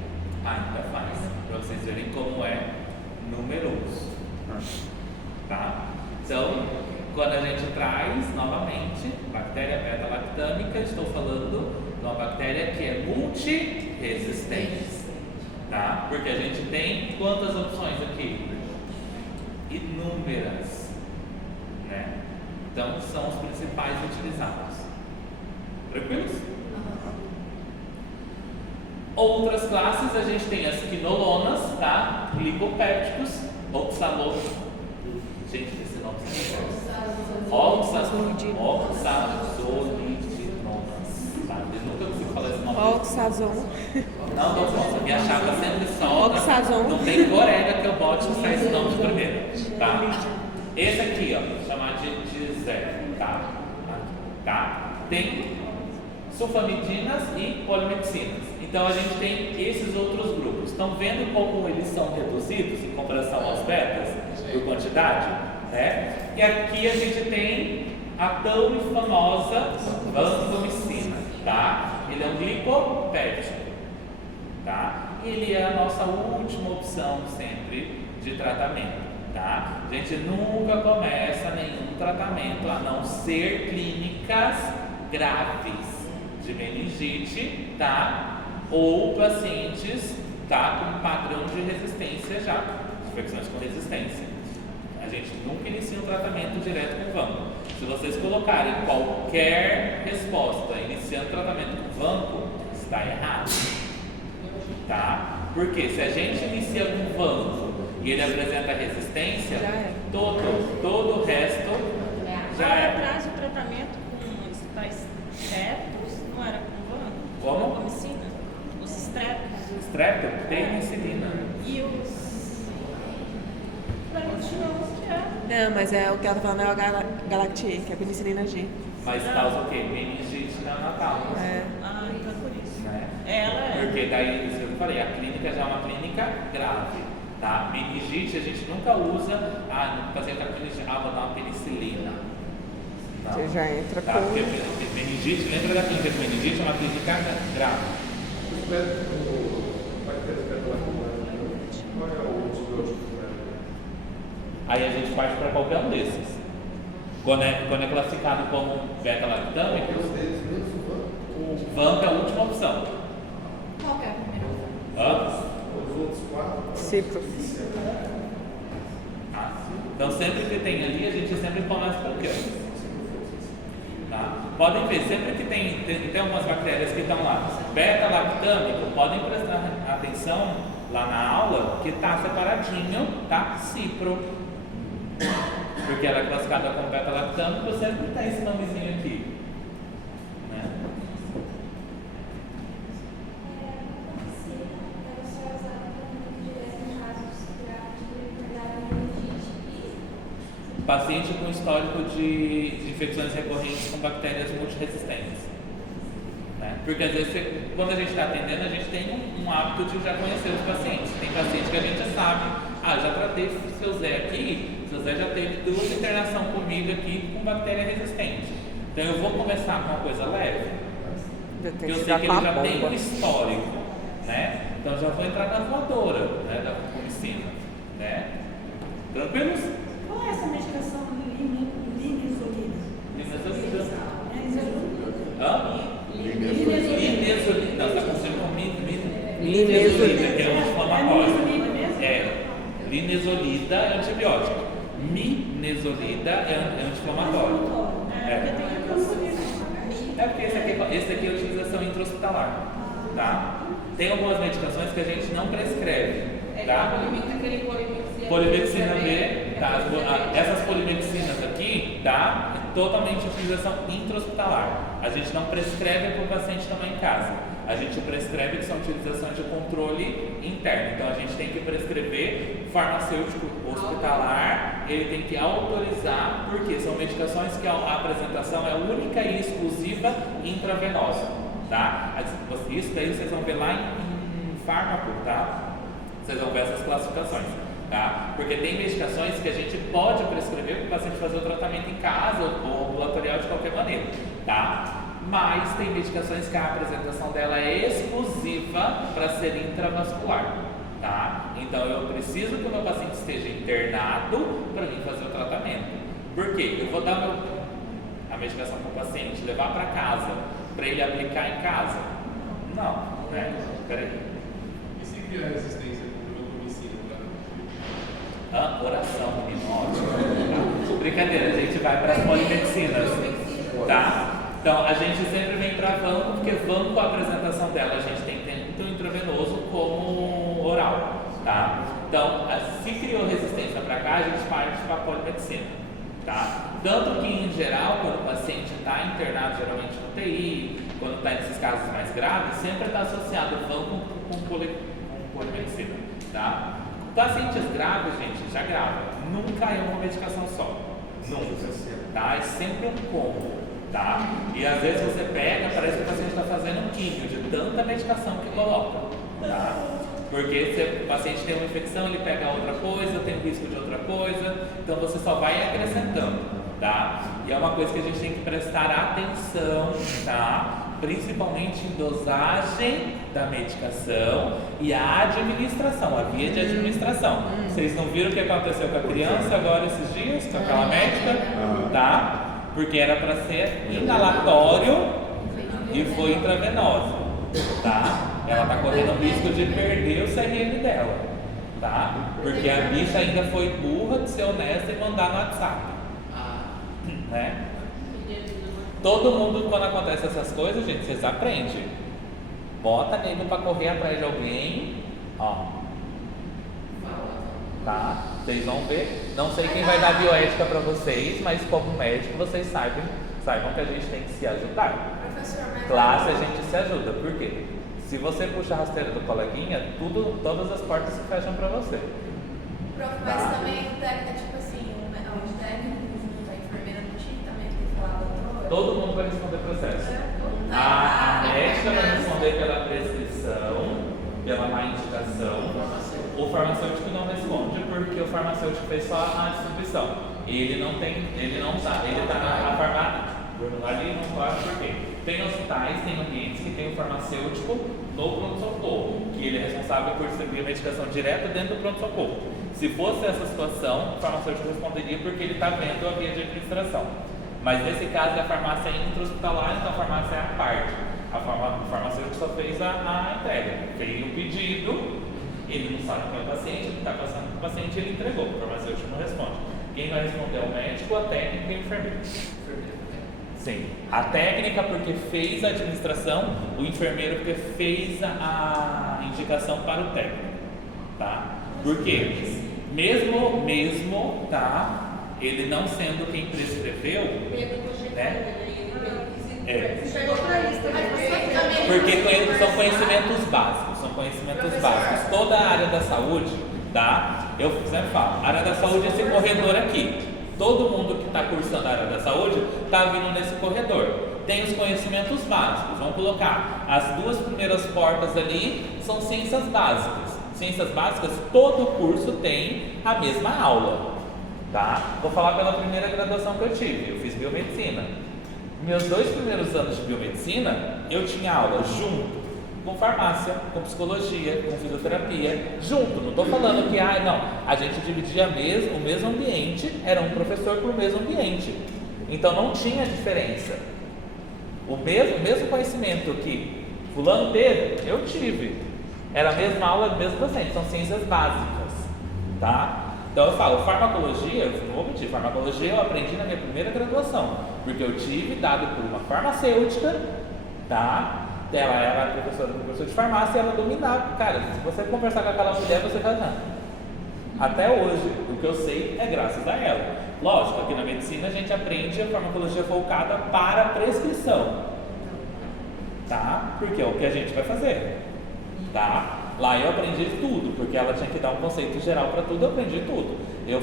Ainda faz, para vocês verem como é numeroso, tá? Então, quando a gente traz novamente bactéria beta-lactâmica, estou falando de uma bactéria que é multiresistente, tá? Porque a gente tem quantas opções aqui? Inúmeras, né? Então, são os principais utilizados. Tranquilos? Outras classes, a gente tem as quinolonas, tá? Glicopépticos, oxalonas. Gente, esse nome é oxazolidinonas, tá? Eu nunca consigo falar esse nome. Oxazon. Não, nossa, minha chapa sempre solta. Oxazon. Não tem corega que eu bote que sai esse nome de primeiro, tá? Esse aqui, ó, chamado de Zé, tá? Tem sulfamidinas e polimecinas. Então a gente tem esses outros grupos. Estão vendo como eles são reduzidos em comparação aos betas, por quantidade? Né? E aqui a gente tem a tão famosa vancomicina, tá? Ele é um glicopéptico, tá? Ele é a nossa última opção sempre de tratamento, tá? A gente nunca começa nenhum tratamento a não ser clínicas graves de meningite, tá? Ou pacientes, tá? Com padrão de resistência já, infecções com resistência. A gente nunca inicia um tratamento direto com vanco. Se vocês colocarem qualquer resposta iniciando tratamento com vanco, está errado, tá? Porque se a gente inicia com vanco e ele apresenta resistência, todo o resto já Lá é. atrás o tratamento com os tais estreptos não era com vanco? Como? Comicina? Os estreptos. Estrepto, penicilina. E os... Não, mas é o que ela tá falando é o Galactier, que é a penicilina G. Mas causa o quê? Meningite neonatal. É. Ah, Ah, então é por isso. né? Ela é. Porque daí, isso que eu falei, a clínica já é uma clínica grave, tá? Meningite a gente nunca usa, no paciente com meningite, vou dar uma penicilina. Não. Você já entra Tá? com... Porque meningite, lembra da clínica de meningite? É uma clínica grave. Aí a gente parte para qualquer um desses. Quando é classificado como beta-lactâmicos, o VAMP é a última opção. Qual que é a primeira opção? Cipro. Então sempre que tem ali, a gente sempre começa pelo quê? Tá? Podem ver, sempre que tem algumas bactérias que estão lá, beta-lactâmico, podem prestar atenção lá na aula que está separadinho, tá? Cipro. Porque ela é classificada como beta-lactâmico, sempre tem esse nomezinho aqui. Né? Paciente com histórico de infecções recorrentes com bactérias multiresistentes. Né? Porque às vezes, quando a gente está atendendo, a gente tem um hábito de já conhecer os pacientes. Tem paciente que a gente já sabe, já tratei seu Zé aqui, seu Zé já teve 2 internações comigo aqui com bactéria resistente. Então eu vou começar com uma coisa leve, porque eu sei que ele já tem um histórico, né? Então já vou entrar na voadora, né, da medicina, né? Tranquilos? Qual é essa medicação linezolida? Linezolida. Hã? Linezolida. Não, está acontecendo com Linezolida. linezolida, que é um anti-inflamatório. Linezolida mesmo? Linezolida é antibiótico. Minesolida é anti-inflamatório. Porque esse aqui é a utilização intra-hospitalar, tá? Tem algumas medicações que a gente não prescreve, tá? Polimedicina B, tá? Essas polimedicinas aqui, tá? É totalmente utilização intra-hospitalar. A gente não prescreve para o paciente tomar em casa. A gente prescreve que são utilizações de controle interno. Então a gente tem que prescrever farmacêutico hospitalar, ele tem que autorizar, porque são medicações que a apresentação é única e exclusiva intravenosa, tá? Isso daí vocês vão ver lá em fármaco, tá? Vocês vão ver essas classificações, tá? Porque tem medicações que a gente pode prescrever para o paciente fazer o tratamento em casa ou ambulatorial de qualquer maneira, tá? Mas tem medicações que a apresentação dela é exclusiva para ser intravascular, tá? Então eu preciso que o meu paciente esteja internado para mim fazer o tratamento. Por quê? Eu vou dar a medicação para o paciente, levar para casa, para ele aplicar em casa? Não, né? Peraí. E se criar resistência contra a medicina? Oração, menino, ótimo. Tá? Brincadeira, a gente vai para as polimedicinas, tá? Então, a gente sempre vem para vanco, porque vanco, a apresentação dela, a gente tem tanto intravenoso como oral, tá? Então, se criou resistência para cá, a gente parte para a polimedicina, tá? Tanto que, em geral, quando o paciente está internado, geralmente no TI, quando está nesses casos mais graves, sempre está associado vanco com polimedicina, tá? Pacientes graves, gente, já grava. Nunca é uma medicação só. Nunca, tá? É sempre um combo. Tá? E às vezes você pega, parece que o paciente está fazendo um químio de tanta medicação que coloca, tá? Porque se o paciente tem uma infecção, ele pega outra coisa, tem um risco de outra coisa, então você só vai acrescentando, tá? E é uma coisa que a gente tem que prestar atenção, tá? Principalmente em dosagem da medicação e a administração, a via de administração. Vocês não viram o que aconteceu com a criança agora esses dias, com aquela médica, tá? Porque era para ser inalatório e foi intravenosa, tá? Ela está correndo o risco de perder o CRM dela, tá? Porque a bicha ainda foi burra de ser honesta e mandar no WhatsApp, né? Todo mundo, quando acontece essas coisas, gente, vocês aprendem. Bota nele para correr atrás de alguém, ó. Tá? Vocês vão ver. Não sei quem vai dar bioética para vocês, mas como médico vocês saibam que a gente tem que se ajudar. Classe a gente se ajuda. Por quê? Se você puxa a rasteira do coleguinha, todas as portas se fecham para você. Prof, mas também técnica, tipo assim, o técnico junto, a enfermeira no time também tem que falar, doutora? Todo mundo vai responder processo. A médica vai responder pela prescrição, pela má indicação. O farmacêutico não responde porque o farmacêutico fez só a distribuição. Ele está na farmácia. Ali não pode por quê? Tem hospitais, tem ambientes que tem o farmacêutico no pronto-socorro, que ele é responsável por distribuir a medicação direto dentro do pronto-socorro. Se fosse essa situação, o farmacêutico responderia porque ele está vendo a via de administração. Mas nesse caso a farmácia é intra-hospitalar, então a farmácia é à parte. O farmacêutico só fez a entrega. Veio o pedido, ele não sabe quem é o paciente, ele está passando para o paciente e ele entregou. O farmacêutico não responde. Quem vai responder é o médico, a técnica e o enfermeiro. Sim, a técnica porque fez a administração, o enfermeiro porque fez a indicação para o técnico, tá? Porque mesmo, tá? Ele não sendo quem prescreveu, né? Porque são conhecimentos básicos. Toda a área da saúde, tá? Eu sempre falo, a área da saúde é esse corredor aqui. Todo mundo que está cursando a área da saúde está vindo nesse corredor. Tem os conhecimentos básicos. Vamos colocar as duas primeiras portas ali, são ciências básicas. Ciências básicas, todo curso tem a mesma aula, tá? Vou falar pela primeira graduação que eu tive. Eu fiz biomedicina. Meus 2 primeiros anos de biomedicina, eu tinha aula junto com farmácia, com psicologia, com fisioterapia, junto. Não estou falando que, a gente dividia o mesmo ambiente, era um professor para o mesmo ambiente. Então não tinha diferença. O mesmo conhecimento que fulano teve, eu tive. Era a mesma aula, o mesmo docente, são ciências básicas, tá? Então eu falo, farmacologia, eu não vou mentir, farmacologia eu aprendi na minha primeira graduação, porque eu tive dado por uma farmacêutica, tá? Ela era professora de farmácia e ela dominava. Cara, se você conversar com aquela mulher, você fala, não. Até hoje, o que eu sei é graças a ela. Lógico, aqui na medicina a gente aprende a farmacologia focada para a prescrição, tá? Porque é o que a gente vai fazer, tá? Lá eu aprendi tudo, porque ela tinha que dar um conceito geral para tudo, eu aprendi tudo. Eu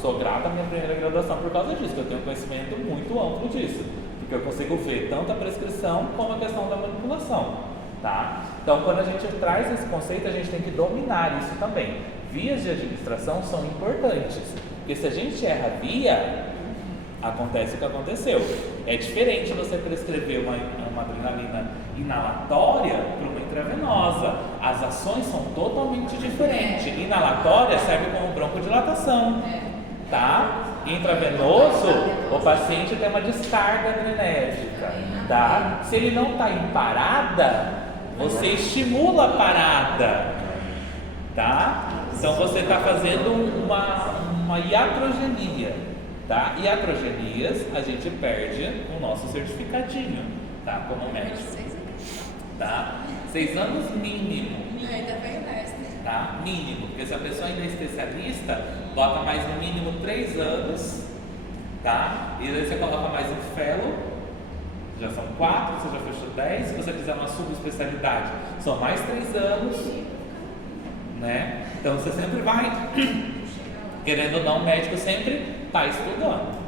sou grata à minha primeira graduação por causa disso, que eu tenho um conhecimento muito amplo disso. Porque eu consigo ver tanto a prescrição como a questão da manipulação, tá? Então, quando a gente traz esse conceito, a gente tem que dominar isso também. Vias de administração são importantes, porque se a gente erra a via, acontece o que aconteceu. É diferente você prescrever uma adrenalina inalatória para uma intravenosa. As ações são totalmente diferentes. Inalatória serve como broncodilatação, tá? Intravenoso, o paciente tem uma descarga adrenérgica, tá? Se ele não está em parada, você estimula a parada, tá? Então você está fazendo uma iatrogenia, tá? Iatrogenias, a gente perde o nosso certificadinho, tá? Como médico, tá? 6 anos mínimo. Ainda bem mestre. Tá? Mínimo, porque se a pessoa ainda é especialista, bota mais no mínimo 3 anos, tá? E aí você coloca mais um fellow, já são 4, você já fechou 10. Se você quiser uma subespecialidade, são mais 3 anos, né? Então você sempre vai, querendo ou não, o médico sempre está estudando.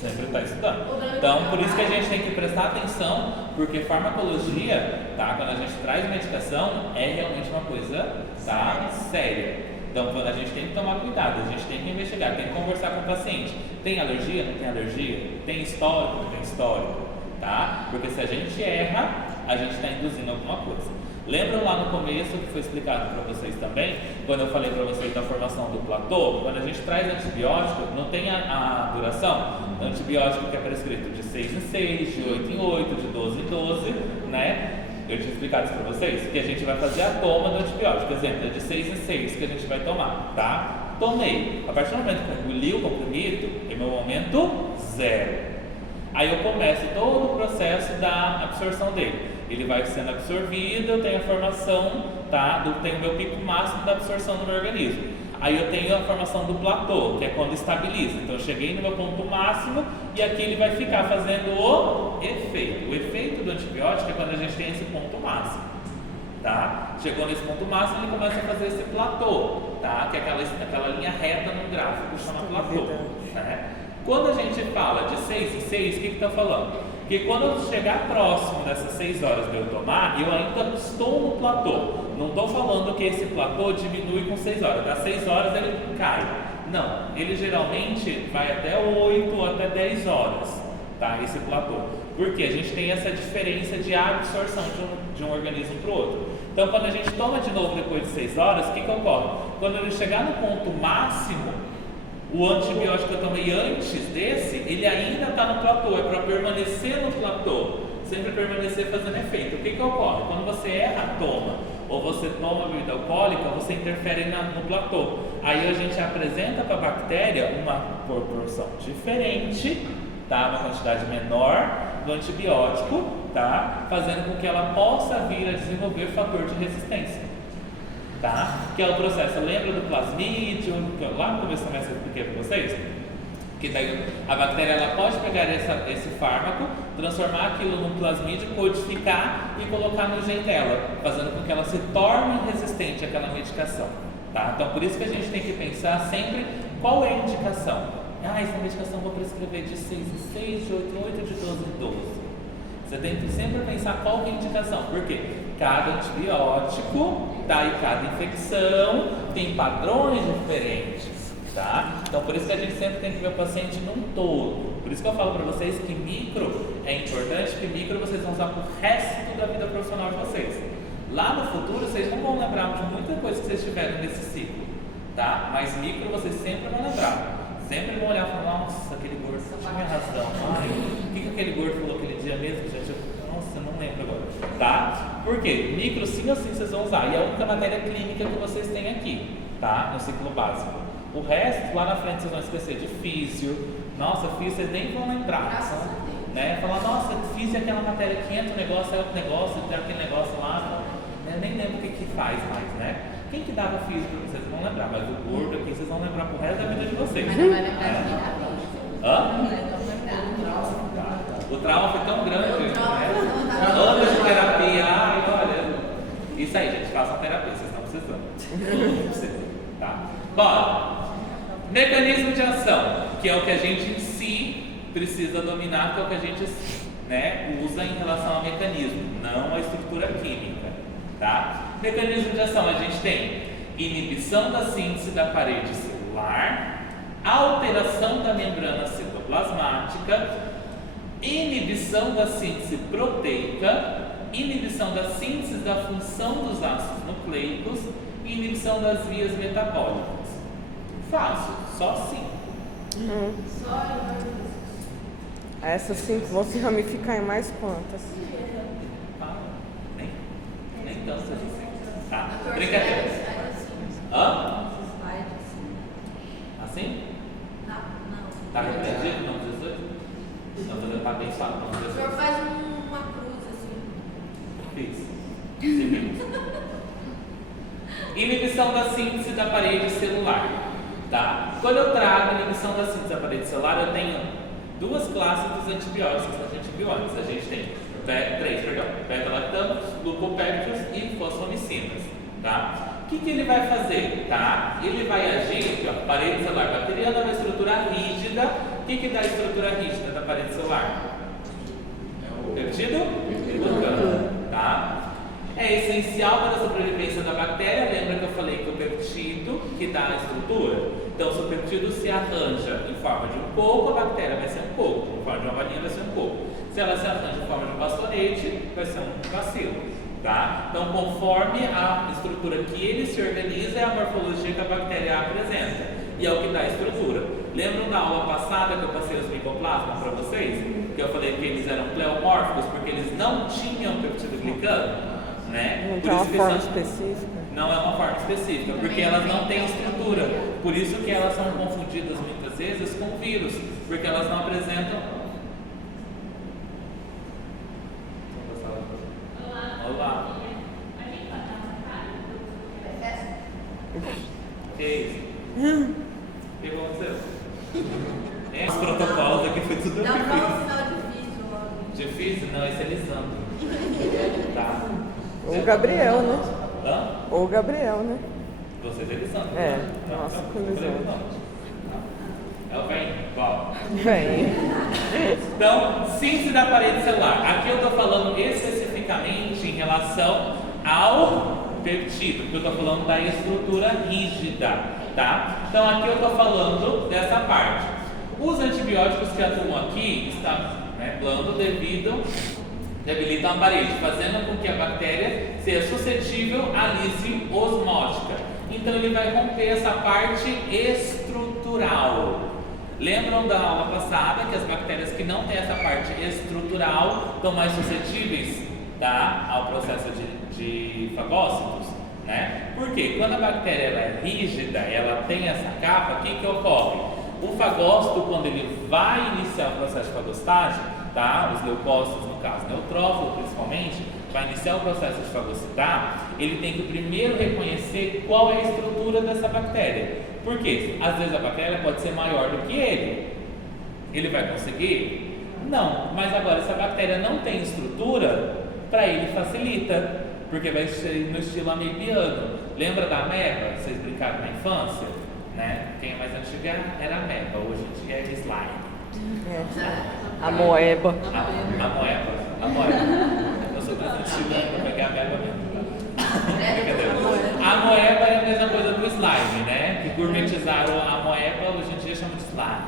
Sempre está estudando. Então, por isso que a gente tem que prestar atenção, porque farmacologia, tá? Quando a gente traz medicação, é realmente uma coisa, tá? Séria. Então, quando a gente tem que tomar cuidado, a gente tem que investigar, tem que conversar com o paciente. Tem alergia? Não tem alergia? Tem histórico? Não tem histórico? Tá? Porque se a gente erra, a gente está induzindo alguma coisa. Lembram lá no começo que foi explicado para vocês também, quando eu falei para vocês da formação do platô? Quando a gente traz antibiótico, não tem a duração. Antibiótico que é prescrito de 6 em 6, de 8 em 8, de 12 em 12, né? Eu tinha explicado isso para vocês, que a gente vai fazer a toma do antibiótico. Por exemplo, é de 6 em 6 que a gente vai tomar, tá? Tomei. A partir do momento que eu engoli o comprimido, é meu momento 0. Aí eu começo todo o processo da absorção dele. Ele vai sendo absorvido, eu tenho a formação, tá? Tenho o meu pico máximo da absorção no meu organismo. Aí eu tenho a formação do platô, que é quando estabiliza. Então eu cheguei no meu ponto máximo e aqui ele vai ficar fazendo o efeito. O efeito do antibiótico é quando a gente tem esse ponto máximo, tá? Chegou nesse ponto máximo, ele começa a fazer esse platô, tá? Que é aquela linha reta no gráfico que chama platô, né? Quando a gente fala de 6 em 6, o que está falando? Porque quando eu chegar próximo dessas 6 horas de eu tomar, eu ainda estou no platô. Não estou falando que esse platô diminui com 6 horas. Das 6 horas ele cai. Não, ele geralmente vai até 8 ou até 10 horas, tá? Esse platô. Porque a gente tem essa diferença de absorção de um organismo para o outro. Então, quando a gente toma de novo depois de 6 horas, o que ocorre? Quando ele chegar no ponto máximo, o antibiótico que eu tomei antes desse, ele ainda está no platô, é para permanecer no platô, sempre permanecer fazendo efeito. O que ocorre? Quando você erra a toma, ou você toma bebida alcoólica, você interfere no platô. Aí a gente apresenta para a bactéria uma proporção diferente, tá? Uma quantidade menor do antibiótico, tá? Fazendo com que ela possa vir a desenvolver fator de resistência, tá? Que é o processo, lembra do plasmídio, que lá no começo do semestre eu expliquei para vocês? Que daí a bactéria ela pode pegar esse fármaco, transformar aquilo num plasmídio, codificar e colocar no jeito dela, fazendo com que ela se torne resistente àquela medicação, tá? Então por isso que a gente tem que pensar sempre qual é a indicação. Essa medicação eu vou prescrever de 6 em 6, de 8 em 8, de 12 em 12. Você tem que sempre pensar qual que é a indicação, porque cada antibiótico, tá, e cada infecção tem padrões diferentes, tá? Então por isso que a gente sempre tem que ver o paciente num todo. Por isso que eu falo para vocês que micro é importante, que micro vocês vão usar pro resto da vida profissional de vocês. Lá no futuro vocês não vão lembrar de muita coisa que vocês tiveram nesse ciclo, tá? Mas micro vocês sempre vão lembrar. Sempre vão olhar e falar, nossa, aquele gordo tinha razão. Ai, o que aquele gordo falou aquele dia mesmo, gente? Nossa, não lembro agora. Tá? Por quê? Micro sim ou sim vocês vão usar. E é a única matéria clínica que vocês têm aqui, tá? No ciclo básico. O resto, lá na frente, vocês vão esquecer de físio. Nossa, físio vocês nem vão lembrar. Né? Falar, nossa, físio é aquela matéria que entra o negócio, é outro negócio, tem aquele negócio lá. Eu nem lembro o que faz mais, né? Quem que dava físico, vocês vão lembrar, mas o gordo aqui vocês vão lembrar pro resto da vida de vocês. Mas não vai lembrar de vida. Hã? O trauma foi tão grande, né? Anos de terapia, ai, olha. Isso aí, gente, façam terapia, vocês estão precisando. Tá? Bora. Mecanismo de ação, que é o que a gente em si precisa dominar, que é o que a gente, né, usa em relação ao mecanismo, não a estrutura química. Tá? Mecanismo de ação, a gente tem inibição da síntese da parede celular, alteração da membrana citoplasmática, inibição da síntese proteica, inibição da síntese da função dos ácidos nucleicos e inibição das vias metabólicas. Fácil, só 5. Essas 5 vão se ramificar em mais quantas? Nem tanto assim. Tá? Brincadeira. Hã? Assim? Não. Tá repreendido? Não, 18? Não, tô tá bem suave, não, O senhor 18. faz uma cruz assim. Fiz. Seguimos. Inibição da síntese da parede celular. Tá? Quando eu trago inibição da síntese da parede celular, eu tenho 2 classes dos antibióticos que a gente viu antes. A gente tem 3, beta-lactanos, glucopéptidos e fosfomicinas, tá? O que ele vai fazer, tá? Ele vai agir aqui, ó, parede celular bacteriana, uma estrutura rígida. O que dá a estrutura rígida da parede celular? Peptido glucano, tá? É essencial para a sobrevivência da bactéria. Lembra que eu falei que o peptido que dá a estrutura? Então, se o peptido se arranja em forma de um coco, a bactéria vai ser um coco. Em forma de uma balinha, vai ser um coco. Se ela se arranja em forma de um bastonete, vai ser um bacilo, tá? Então, conforme a estrutura que ele se organiza, é a morfologia que a bactéria apresenta. E é o que dá a estrutura. Lembram da aula passada que eu passei os micoplasmas para vocês? Que eu falei que eles eram pleomórficos porque eles não tinham peptido glicano? Né? Não tem uma forma específica? Não é uma forma específica, porque elas não têm estrutura. Por isso que elas são confundidas muitas vezes com vírus, porque elas não apresentam. Olá. Que isso? O que aconteceu? Os protocolos aqui foi tudo Dá um difícil. sinal difícil logo. Difícil? Não, esse é Lisandro. Tá? Ou o Gabriel, né? Hã? Ou o Gabriel, né? Vocês é Lisandro. É, Tá? nossa, Então, com Lisandro. Ela vem, igual. Vem. Então, síntese da parede celular. Aqui eu estou falando especificamente em relação ao peptídeo, porque eu estou falando da estrutura rígida, tá? Então, aqui eu estou falando dessa parte. Os antibióticos que atuam aqui estão blando debilitam a parede, fazendo com que a bactéria seja suscetível à lise osmótica. Então, ele vai romper essa parte estrutural. Lembram da aula passada que as bactérias que não têm essa parte estrutural estão mais suscetíveis, tá, ao processo de fagócitos, né? Porque quando a bactéria ela é rígida, ela tem essa capa, o que ocorre? O fagócito, quando ele vai iniciar o processo de fagocitagem, tá? Os leucócitos, no caso, neutrófilo principalmente, vai iniciar o processo de fagocitar, ele tem que primeiro reconhecer qual é a estrutura dessa bactéria. Por quê? Às vezes a bactéria pode ser maior do que ele. Ele vai conseguir? Não. Mas agora, se a bactéria não tem estrutura, para ele facilita, porque vai ser no estilo ameibiano. Lembra da ameba? Vocês brincaram na infância? Né? Quem é mais antiga era ameba, hoje em dia é slime. A moeba. A moeba. Eu sou mais antiga para pegar a ameba mesmo. A moeba é a mesma coisa do slime, né? Que gourmetizaram a moeba, hoje em dia chamam de slime.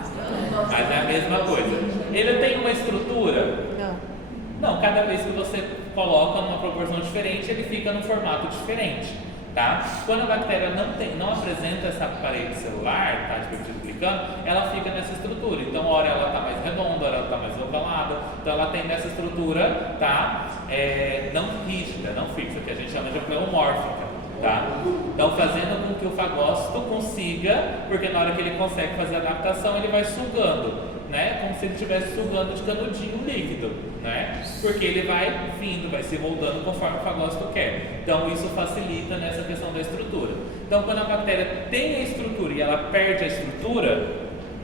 Mas é a mesma coisa. Ele tem uma estrutura? Não, cada vez que você coloca numa proporção diferente, ele fica num formato diferente, tá? Quando a bactéria não apresenta essa parede celular, tá, de peptídeo glicano, ela fica nessa estrutura. Então, hora ela está mais redonda, hora ela está mais ovalada. Então, ela tem nessa estrutura, tá? Não rígida, não fixa, que a gente chama de pleomórfica, tá? Então, fazendo com que o fagócito consiga, porque na hora que ele consegue fazer a adaptação, ele vai sugando, né? Como se ele estivesse sugando de canudinho líquido, né? Porque ele vai vindo, vai se moldando conforme o fagócito quer. Então, isso facilita nessa questão da estrutura. Então, quando a bactéria tem a estrutura e ela perde a estrutura,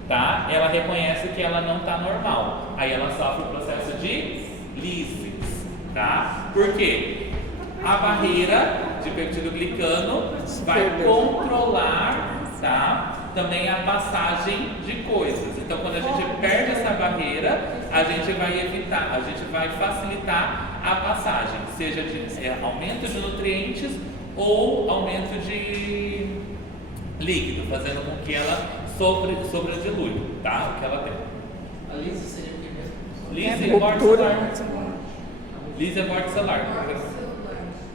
tá? Ela reconhece que ela não está normal. Aí ela sofre o processo de lises, tá? Por quê? A barreira de peptídeo glicano vai controlar, tá, também a passagem de coisas. Então, quando a gente perde essa barreira, a gente vai evitar, a gente vai facilitar a passagem, seja de aumento de nutrientes ou aumento de líquido, fazendo com que ela sobredilui, tá, o que ela tem. A lise seria o que mesmo? Lise é morte celular. Lise é morte celular.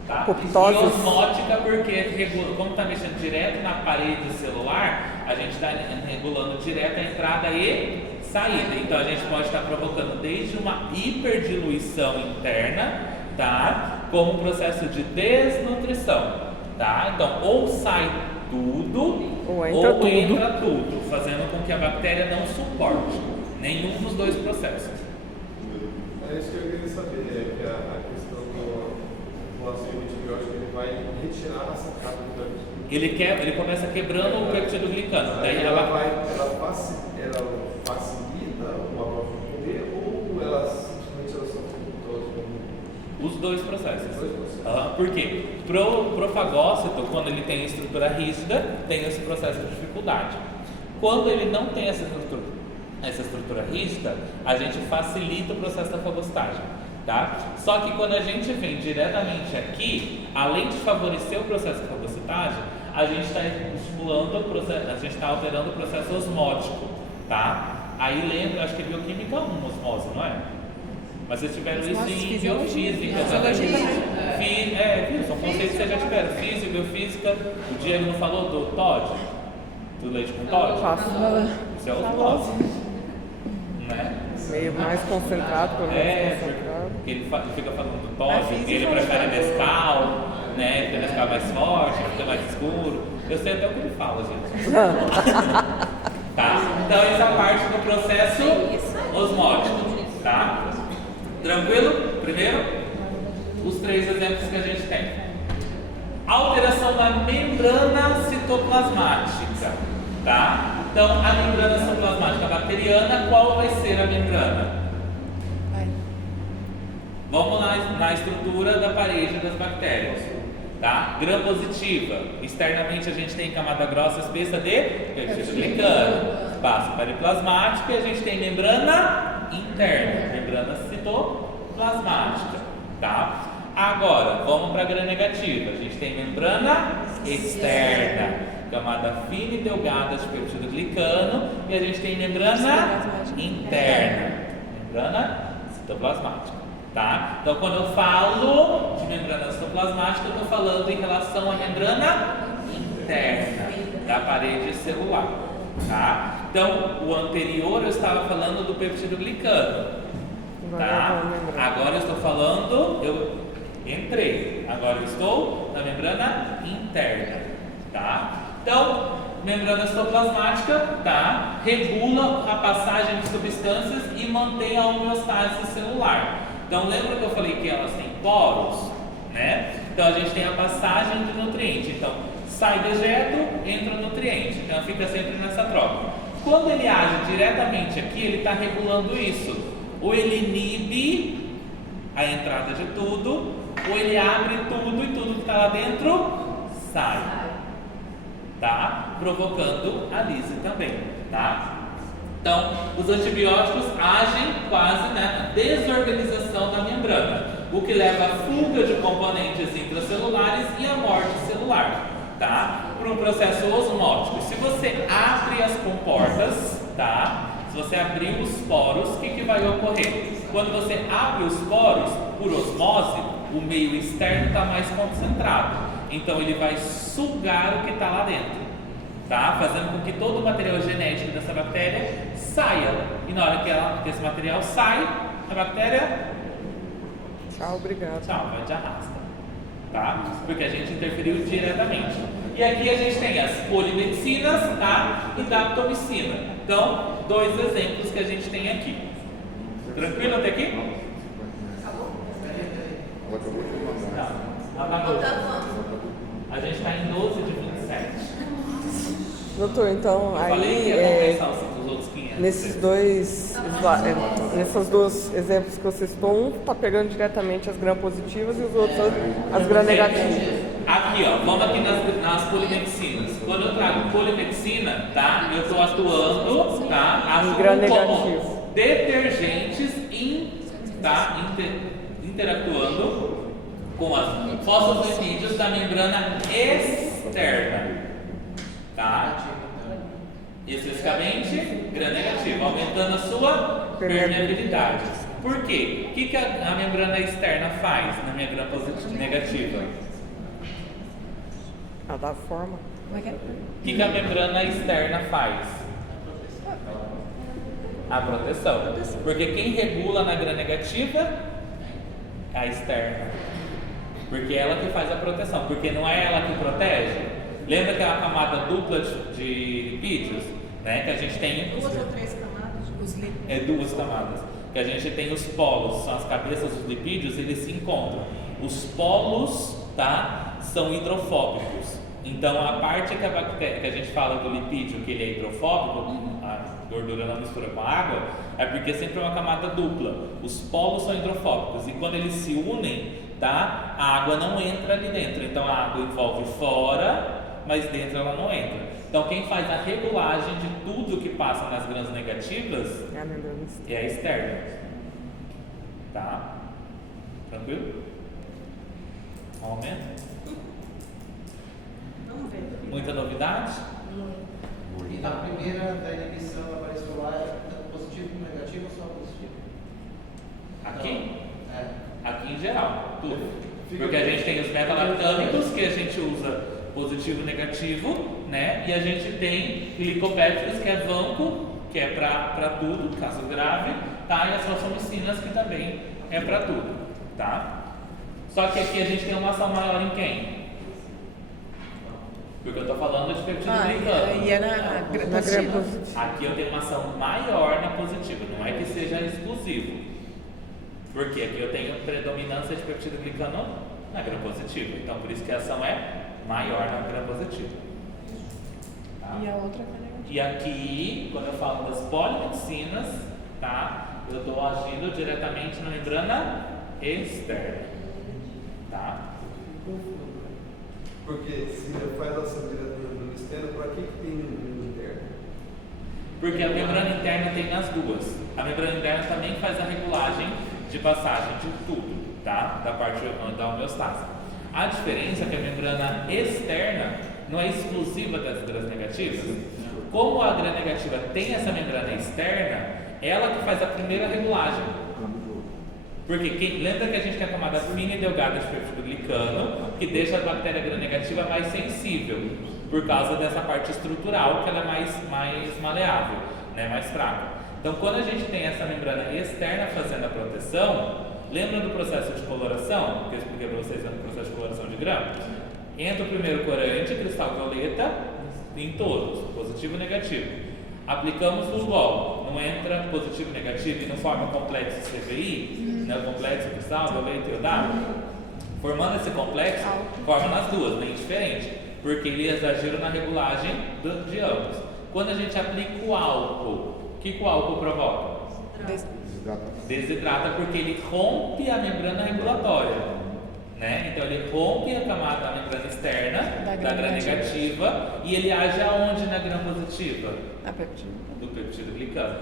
Tá? E osmótica porque como está mexendo direto na parede celular, a gente está regulando direto a entrada e saída. Então a gente pode estar provocando desde uma hiperdiluição interna, tá? Como um processo de desnutrição, tá? Então ou sai tudo ou entra tudo, fazendo com que a bactéria não suporte nenhum dos dois processos. É isso que eu queria saber, que a questão do ácido antibiótico, ele vai retirar essa capa do peptídeo. Ele começa quebrando o peptídeo glicano. Daí ela facilita o abóbora comer ou ela simplesmente são fructose? Os dois processos. Por quê? Pro fagócito, quando ele tem estrutura rígida, tem esse processo de dificuldade. Quando ele não tem essa estrutura rígida, a gente facilita o processo da fagocitagem, tá? Só que quando a gente vem diretamente aqui, além de favorecer o processo de fagocitagem, a gente está estimulando o processo, a gente está alterando o processo osmótico, tá? Aí lembra, acho que é bioquímica 1, osmose, não é? Mas vocês tiveram isso em biofísica também. São conceitos que vocês já tiveram. Física, biofísica. O Diego não falou do Todd? Do leite com Todd? Isso é osmose. Né? Meio mais concentrado, pelo menos concentrado. Porque ele fica falando do Todd, que ele prefere Nescau, né? Porque Nescau é mais forte, fica mais escuro. Eu sei até o que ele fala, gente. Tá? Então essa parte do processo osmótico, tá? Tranquilo? Primeiro, os 3 exemplos que a gente tem. Alteração da membrana citoplasmática, tá? Então, a membrana citoplasmática bacteriana, qual vai ser a membrana? Vamos lá na estrutura da parede das bactérias, tá? Gram-positiva. Externamente a gente tem camada grossa espessa de peptídeo glicano. Passa periplasmática e a gente tem membrana interna, membrana citoplasmática, tá? Agora, vamos para a gram-negativa. A gente tem membrana externa, camada fina e delgada de peptídeo glicano, e a gente tem membrana interna, membrana citoplasmática, tá? Então, quando eu falo de membrana citoplasmática, eu estou falando em relação à membrana interna da parede celular, tá? Então, o anterior eu estava falando do peptídeo glicano, tá? Agora eu estou falando, eu entrei, agora eu estou na membrana interna, tá? Então, membrana citoplasmática, tá? Regula a passagem de substâncias e mantém a homeostase celular. Então, lembra que eu falei que elas têm poros, né? Então, a gente tem a passagem de nutriente. Então, sai dejeto, entra nutriente. Então, fica sempre nessa troca. Quando ele age diretamente aqui, ele está regulando isso. Ou ele inibe a entrada de tudo, ou ele abre tudo e tudo que está lá dentro sai, tá? Provocando a lise também, tá? Então, os antibióticos agem quase na desorganização da membrana, o que leva à fuga de componentes intracelulares e à morte celular, tá? Para um processo osmótico. Se você abre as comportas, tá? Se você abrir os poros, o que vai ocorrer? Quando você abre os poros, por osmose, o meio externo está mais concentrado. Então ele vai sugar o que está lá dentro, tá? Fazendo com que todo o material genético dessa bactéria saia. E na hora que esse material sai, a bactéria... Tchau, obrigado. Tchau, vai de arrasta, tá? Porque a gente interferiu diretamente. E aqui a gente tem as polimedicinas, tá? E daptomicina. Então, 2 exemplos que a gente tem aqui. Tranquilo até aqui? Acabou? Não, acabou. Voltando. A gente está em 12 de 27. Doutor, então, Eu falei que aí, ia compensar os outros 500. nesses dois exemplos que você citou, um está pegando diretamente as gram-positivas e os outros as gram-negativas. Aqui, ó, vamos aqui nas polimedicinas. Quando eu trago polimedicina, tá? Eu estou atuando, tá? Atuando como detergentes interatuando com as fosfolipídios da membrana externa, tá? Especificamente, gram-negativa, aumentando a sua permeabilidade. Por quê? O que a membrana externa faz na membrana negativa? A da forma. O que a membrana externa faz? A proteção. Porque quem regula na gram-negativa é a externa. Porque é ela que faz a proteção. Porque não é ela que protege. Lembra que é uma camada dupla de lipídios? Né? Que a gente tem 2 ou 3 camadas? É 2 camadas. Que a gente tem os polos, são as cabeças dos lipídios, eles se encontram. Os polos, tá, são hidrofóbicos. Então a parte que a gente fala do lipídio, que ele é hidrofóbico, a gordura não mistura com a água, é porque sempre é uma camada dupla. Os polos são hidrofóbicos e quando eles se unem, tá, a água não entra ali dentro. Então a água envolve fora, mas dentro ela não entra. Então quem faz a regulagem de tudo que passa nas grãs negativas é a externa. Tá? Tranquilo? Aumenta? Vamos ver. Muita novidade? E na primeira da inibição da parede celular, tanto positivo como negativo ou só positivo? Aqui? É. Aqui em geral, tudo. Porque a gente tem os metalactâmicos que a gente usa positivo e negativo, né? E a gente tem glicopéptidos, que é vanco, que é para tudo, caso grave, tá? E as sulfamicinas, que também é para tudo, tá? Só que aqui a gente tem uma ação maior em quem? Porque eu estou falando de peptídeo glicano. E é na gram-positiva. Aqui eu tenho uma ação maior na positiva, não é que seja exclusivo. Porque aqui eu tenho predominância de peptídeo glicano na gram-positiva. Então por isso que a ação é maior na gram-positiva. Tá? E a outra é negativa. E aqui, quando eu falo das polimedicinas, tá? Eu estou agindo diretamente na membrana externa. Tá? Porque se faz ação direta no externo, para que tem no interno? Porque a membrana interna tem as duas. A membrana interna também faz a regulagem de passagem de tudo, tá? Da parte da homeostase. A diferença é que a membrana externa não é exclusiva das gram-negativas. Como a gram-negativa tem essa membrana externa, ela que faz a primeira regulagem. Porque lembra que a gente tem a camada fina e delgada de peptidoglicano, que deixa a bactéria gram-negativa mais sensível, por causa dessa parte estrutural, que ela é mais maleável, né, mais fraca. Então, quando a gente tem essa membrana externa fazendo a proteção, lembra do processo de coloração, que eu expliquei para vocês no processo de coloração de grama? Entra o primeiro corante, cristal violeta, em todos, positivo e negativo. Aplicamos o LUL, não entra positivo e negativo e não forma complexo CVI, né, o complexo cristal, violeta e iodável. Formando esse complexo, forma nas duas, bem diferente, porque eles agiram na regulagem de ambos. Quando a gente aplica o álcool, o que o álcool provoca? Desidrata, porque ele rompe a membrana regulatória, né? Então ele rompe a camada da membrana externa da gram-negativa e ele age aonde na gram-positiva? Do peptidoglicano.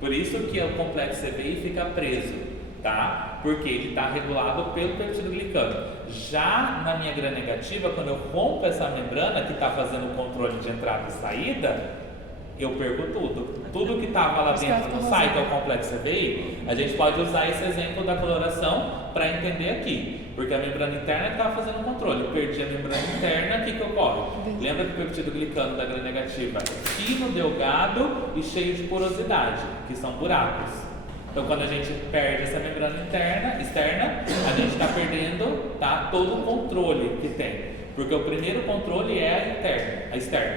Por isso que o complexo CVI fica preso, tá? Porque ele está regulado pelo peptidoglicano. Já na minha gram-negativa, quando eu rompo essa membrana que está fazendo o controle de entrada e saída, eu perco tudo. Tudo que estava lá dentro não sai, que é o complexo CVI. A gente pode usar esse exemplo da coloração para entender aqui. Porque a membrana interna estava fazendo o controle. Eu perdi a membrana interna, o que ocorre? Lembra que o peptidoglicano da gram-negativa é fino, delgado e cheio de porosidade, que são buracos. Então, quando a gente perde essa membrana externa, a gente está perdendo, tá, todo o controle que tem. Porque o primeiro controle é a externa.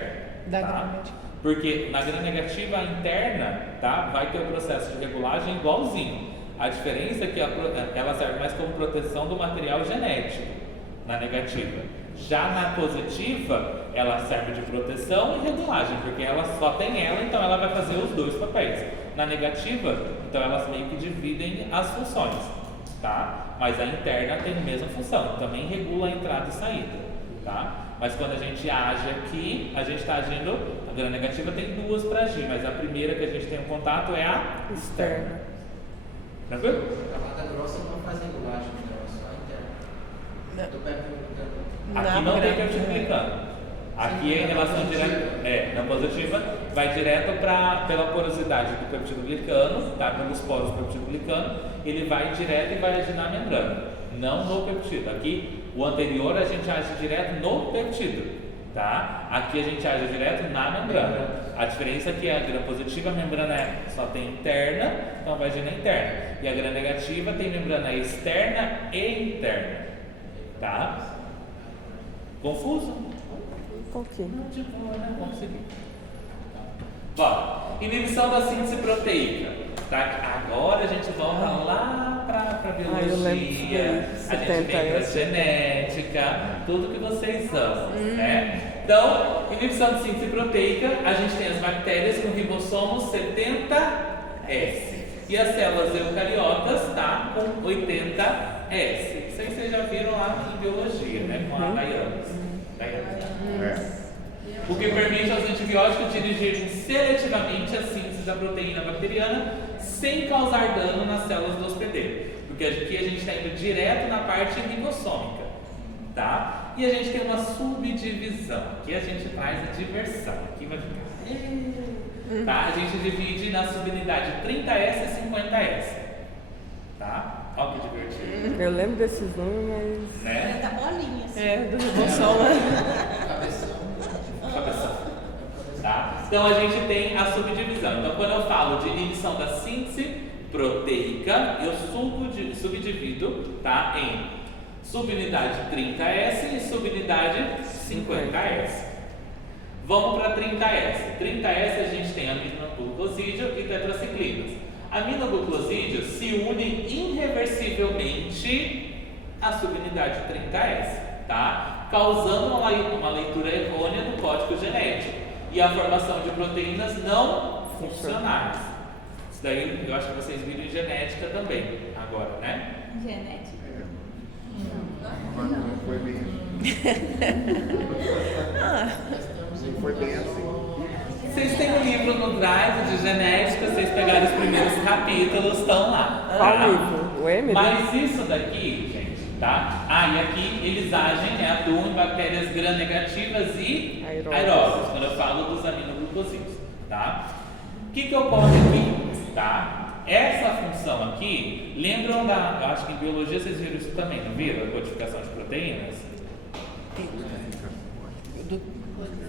Tá? Porque na gram-negativa interna, tá, vai ter o processo de regulagem igualzinho. A diferença é que ela serve mais como proteção do material genético na negativa. Já na positiva, ela serve de proteção e regulagem, porque ela só tem ela, então ela vai fazer os dois papéis. Na negativa, então elas meio que dividem as funções, tá? Mas a interna tem a mesma função, também regula a entrada e saída, tá? Mas quando a gente age aqui, a gente está agindo, a gram-negativa tem duas para agir, mas a primeira que a gente tem um contato é a externa. Tranquilo? A camada grossa não faz regulagem, então é só a interna. Do peptidoglicano. Aqui não tem peptidoglicano. Aqui é em relação direta, na positiva, vai direto pela porosidade do peptidoglicano, tá? Pelos poros do peptidoglicano, ele vai direto e vai agir na membrana, não no peptido. Aqui, o anterior a gente age direto no peptido, tá? Aqui a gente age direto na membrana. A diferença é que a gram-positiva, a membrana só tem interna, então vai agir na interna. E a gram-negativa tem membrana externa e interna, tá? Confuso? Um pouquinho. Não, de boa, né? Vamos seguir. Bom, inibição da síntese proteica. Tá? Agora a gente volta lá para biologia, a gente vem para genética, tudo que vocês amam, né? Então, inibição de síntese proteica, a gente tem as bactérias com ribossomo 70S e as células eucariotas, tá? Com 80S. Isso aí vocês já viram lá em biologia, né? Com a Daiane. O que permite aos antibióticos dirigirem seletivamente a síntese da proteína bacteriana sem causar dano nas células do hospedeiro. Porque aqui a gente está indo direto na parte ribossômica, tá? E a gente tem uma subdivisão. Aqui a gente traz a diversão. Aqui vai ficar. Tá? A gente divide na subunidade 30S e 50S. Tá? Olha que divertido. Eu lembro desses números, mas... Né? Tá bolinhas. Do ribossoma. Cabeção. Tá? Então a gente tem a subdivisão. Então quando eu falo de inibição da síntese proteica, eu subdivido, tá, em subunidade 30S e subunidade 50S. Vamos para 30S. 30S a gente tem aminoglucosídeo e tetraciclinas. Aminoglucosídeo se une irreversivelmente à subunidade 30S, tá? Causando uma leitura errônea do código genético e a formação de proteínas não funcionais. Isso daí eu acho que vocês viram em genética também, agora, né? Genética. Não foi bem assim. Não foi bem assim. Vocês têm um livro no Drive de genética, vocês pegaram os primeiros capítulos, estão lá. Qual Tá? livro? O M? Mas isso daqui, gente, tá? E aqui eles agem, né, atuam em bactérias gram-negativas e aeróbias, quando eu falo dos aminoglucosídeos, tá? O que ocorre aqui, tá? Essa função aqui, lembram da, eu acho que em biologia vocês viram isso também, não viram? A codificação de proteínas?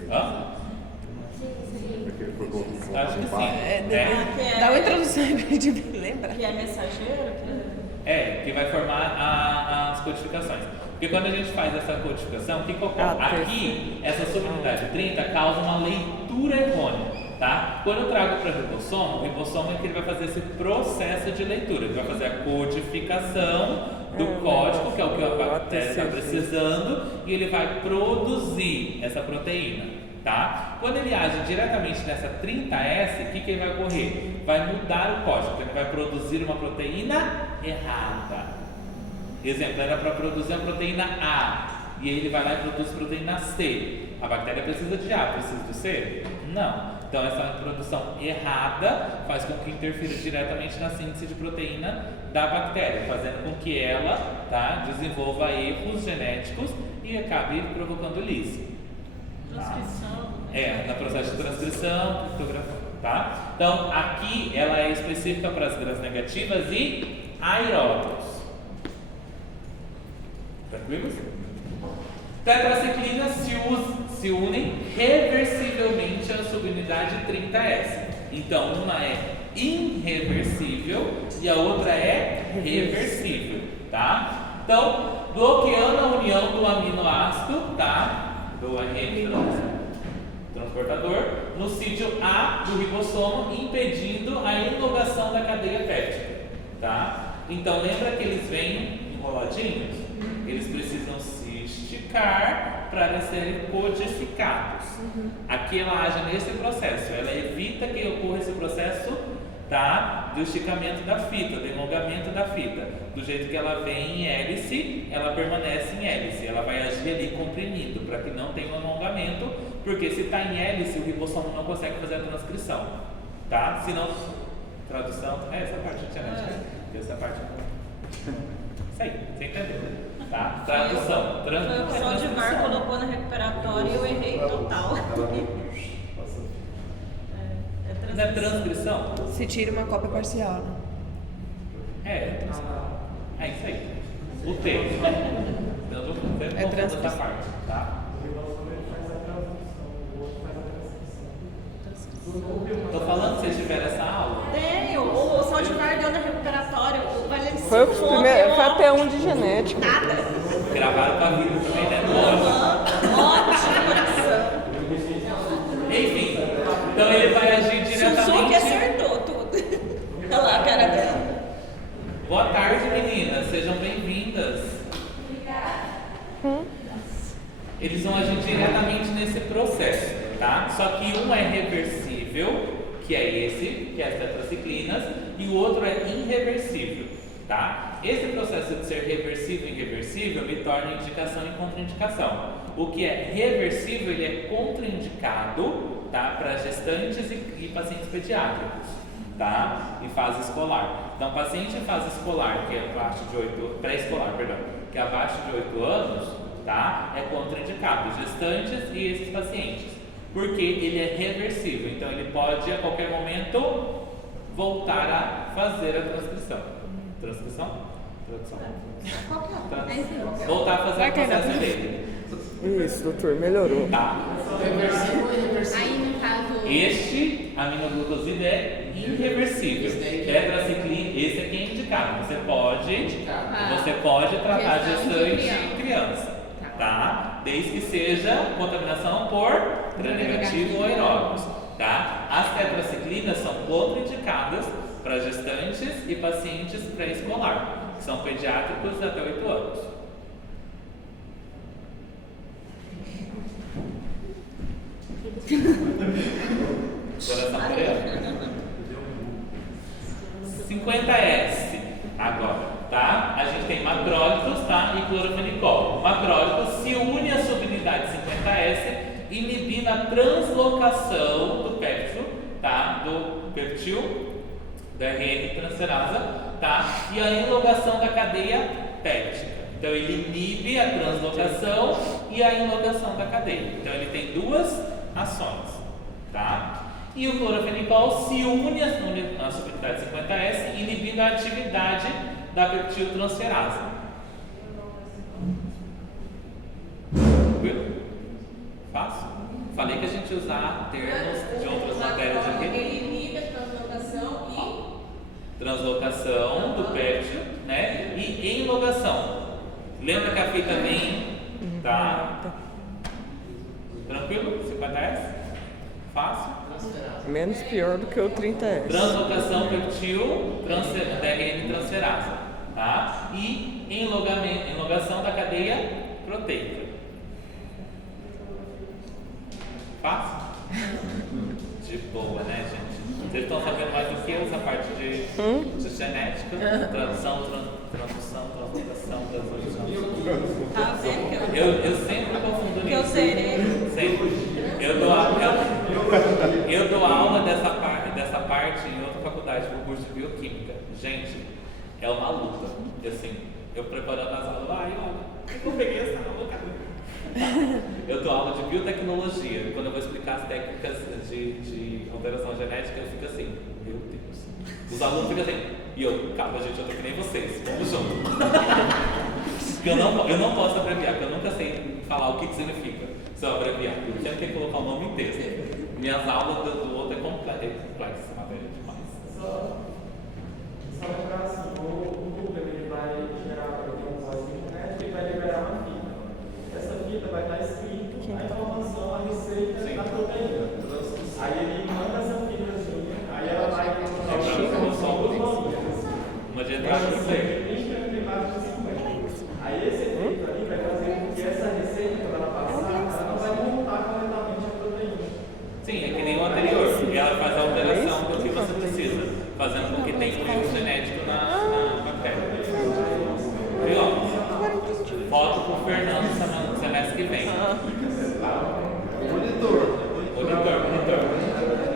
Hã? Acho que sim. Dá uma introdução aí pra gente lembrar. Que é mensageiro? Que vai formar as codificações. Porque quando a gente faz essa codificação, o que ocorre? Aqui, essa subunidade 30 causa uma leitura errônea. Tá? Quando eu trago para o ribossomo é que ele vai fazer esse processo de leitura. Ele vai fazer a codificação do código, que é o que a bactéria está precisando, e ele vai produzir essa proteína. Tá? Quando ele age diretamente nessa 30S, o que ele vai ocorrer? Vai mudar o código, ele vai produzir uma proteína errada. Exemplo, era para produzir a proteína A, e aí ele vai lá e produz proteína C. A bactéria precisa de A, precisa de C? Não. Então essa produção errada faz com que interfira diretamente na síntese de proteína da bactéria, fazendo com que ela, tá, desenvolva erros genéticos e acabe provocando lise. Transcrição. No processo de transcrição, criptografia, tá? Então aqui ela é específica para as gram-negativas e aeróbios. Tranquilos? Tetraciclinas se unem reversivelmente à subunidade 30S. Então, uma é irreversível e a outra é reversível, tá? Então, bloqueando a união do aminoácido, tá? Do RN transportador no sítio A do ribossomo, impedindo a elongação da cadeia péptica, tá? Então, lembra que eles vêm enroladinhos? Eles precisam se esticar para serem codificados. Aqui ela age nesse processo, ela evita que ocorra esse processo, tá, do esticamento da fita, do elongamento da fita. Do jeito que ela vem em hélice, ela permanece em hélice, ela vai agir ali comprimido para que não tenha um alongamento, porque se está em hélice, o ribossomo não consegue fazer a transcrição, tá? Se não, tradução, essa parte de genética, essa parte. Isso aí, você entendeu? Tá? Tradução. Só de VAR colocou na recuperatória e eu errei total. Não é transcrição? Se tira uma cópia parcial, né? É isso aí. O texto. Então, eu vou transcrição essa parte, tá? Tô falando que vocês tiveram essa aula? Tenho, o Só de VAR deu na recuperatória, o Valencinho. Foi até um de genética. Nada. Gravaram pra vida também, né? Ótimo coração. Enfim, então ele vai agir diretamente. Suzuki acertou tudo. Olha lá a cara dela. Boa tarde, meninas. Sejam bem-vindas. Eles vão agir diretamente nesse processo, tá? Só que um é reversível, que é esse, que é as tetraciclinas, e o outro é irreversível, tá? Esse processo de ser reversível e irreversível me torna indicação e contraindicação. O que é reversível, ele é contraindicado, tá? Para gestantes e pacientes pediátricos, tá? Em fase escolar. Então, paciente em fase escolar, que é abaixo de 8, pré-escolar, perdão, que é abaixo de 8 anos, tá? É contraindicado, gestantes e esses pacientes. Porque ele é reversível, então ele pode a qualquer momento voltar a fazer a transcrição. Transcrição? Tradução. Voltar a fazer o processo dele. Isso, doutor, melhorou. Tá? Aí no caso. Este aminoglucoside é irreversível. Tetraciclina, esse aqui é indicado. Você pode tratar gestante e criança. Tá? Desde que seja contaminação por gram-negativo ou aeróbios, tá? As tetraciclinas são contraindicadas para gestantes e pacientes pré-escolar, que são pediátricos até 8 anos. Coração coreano. 50S agora, tá? A gente tem macrólidos, tá? E clorofenicol. Macrólidos se une à subunidade 50S, inibindo a translocação do péptido tá? Do peptil, da RN transferasa, tá? E a enlogação da cadeia péptica. Então ele inibe a translocação e a enlogação da cadeia. Então ele tem duas ações, tá? E o clorofenicol se une à subunidade 50S, inibindo a atividade da peptiltransferase. Tranquilo? Fácil? Falei que a gente usar termos de outras matérias aqui. Ele inibe a translocação e... Translocação do péptil, né? E enlogação. Lembra que a fita vem, tá? Tranquilo? 50S? Fácil? Menos pior do que o 30S. Translocação peptil, DRN transferase, tá? E enlogação da cadeia proteica. Fácil? De boa, né, gente? Vocês estão sabendo mais do que eu essa parte de genética, tradução, translocação. Tá vendo que Eu sempre confundo eu nisso. serei. Sempre. Eu dou aula dessa parte em outra faculdade, no curso de bioquímica. Gente, é uma luta. Assim, eu preparando as aulas, olha, eu peguei essa aula, cara. Eu dou aula de biotecnologia. Quando eu vou explicar as técnicas de alteração genética, eu fico assim, meu Deus. Os alunos ficam assim, e eu, calma, gente, eu tô que nem vocês, vamos junto. Eu não posso abreviar, porque eu nunca sei falar o que significa se eu abreviar. Eu sempre tenho que colocar o nome inteiro. Minhas aulas do outro é complexa, matéria demais. Só lembrar assim, o Google ele vai gerar um código genético e vai liberar uma fita. Essa fita vai estar escrito a informação, a receita da proteína. Aí ele manda essa fitazinha, aí ela vai uma de entrada no play. Aí esse efeito ali vai fazer com que essa receita, quando ela passar, ela não vai montar corretamente a proteína. Sim, é que nem o anterior. E ela faz a alteração do que você precisa, fazendo com que tenha um erro genético na bactéria. Viu? Foto pro Fernando semestre que vem. Monitor.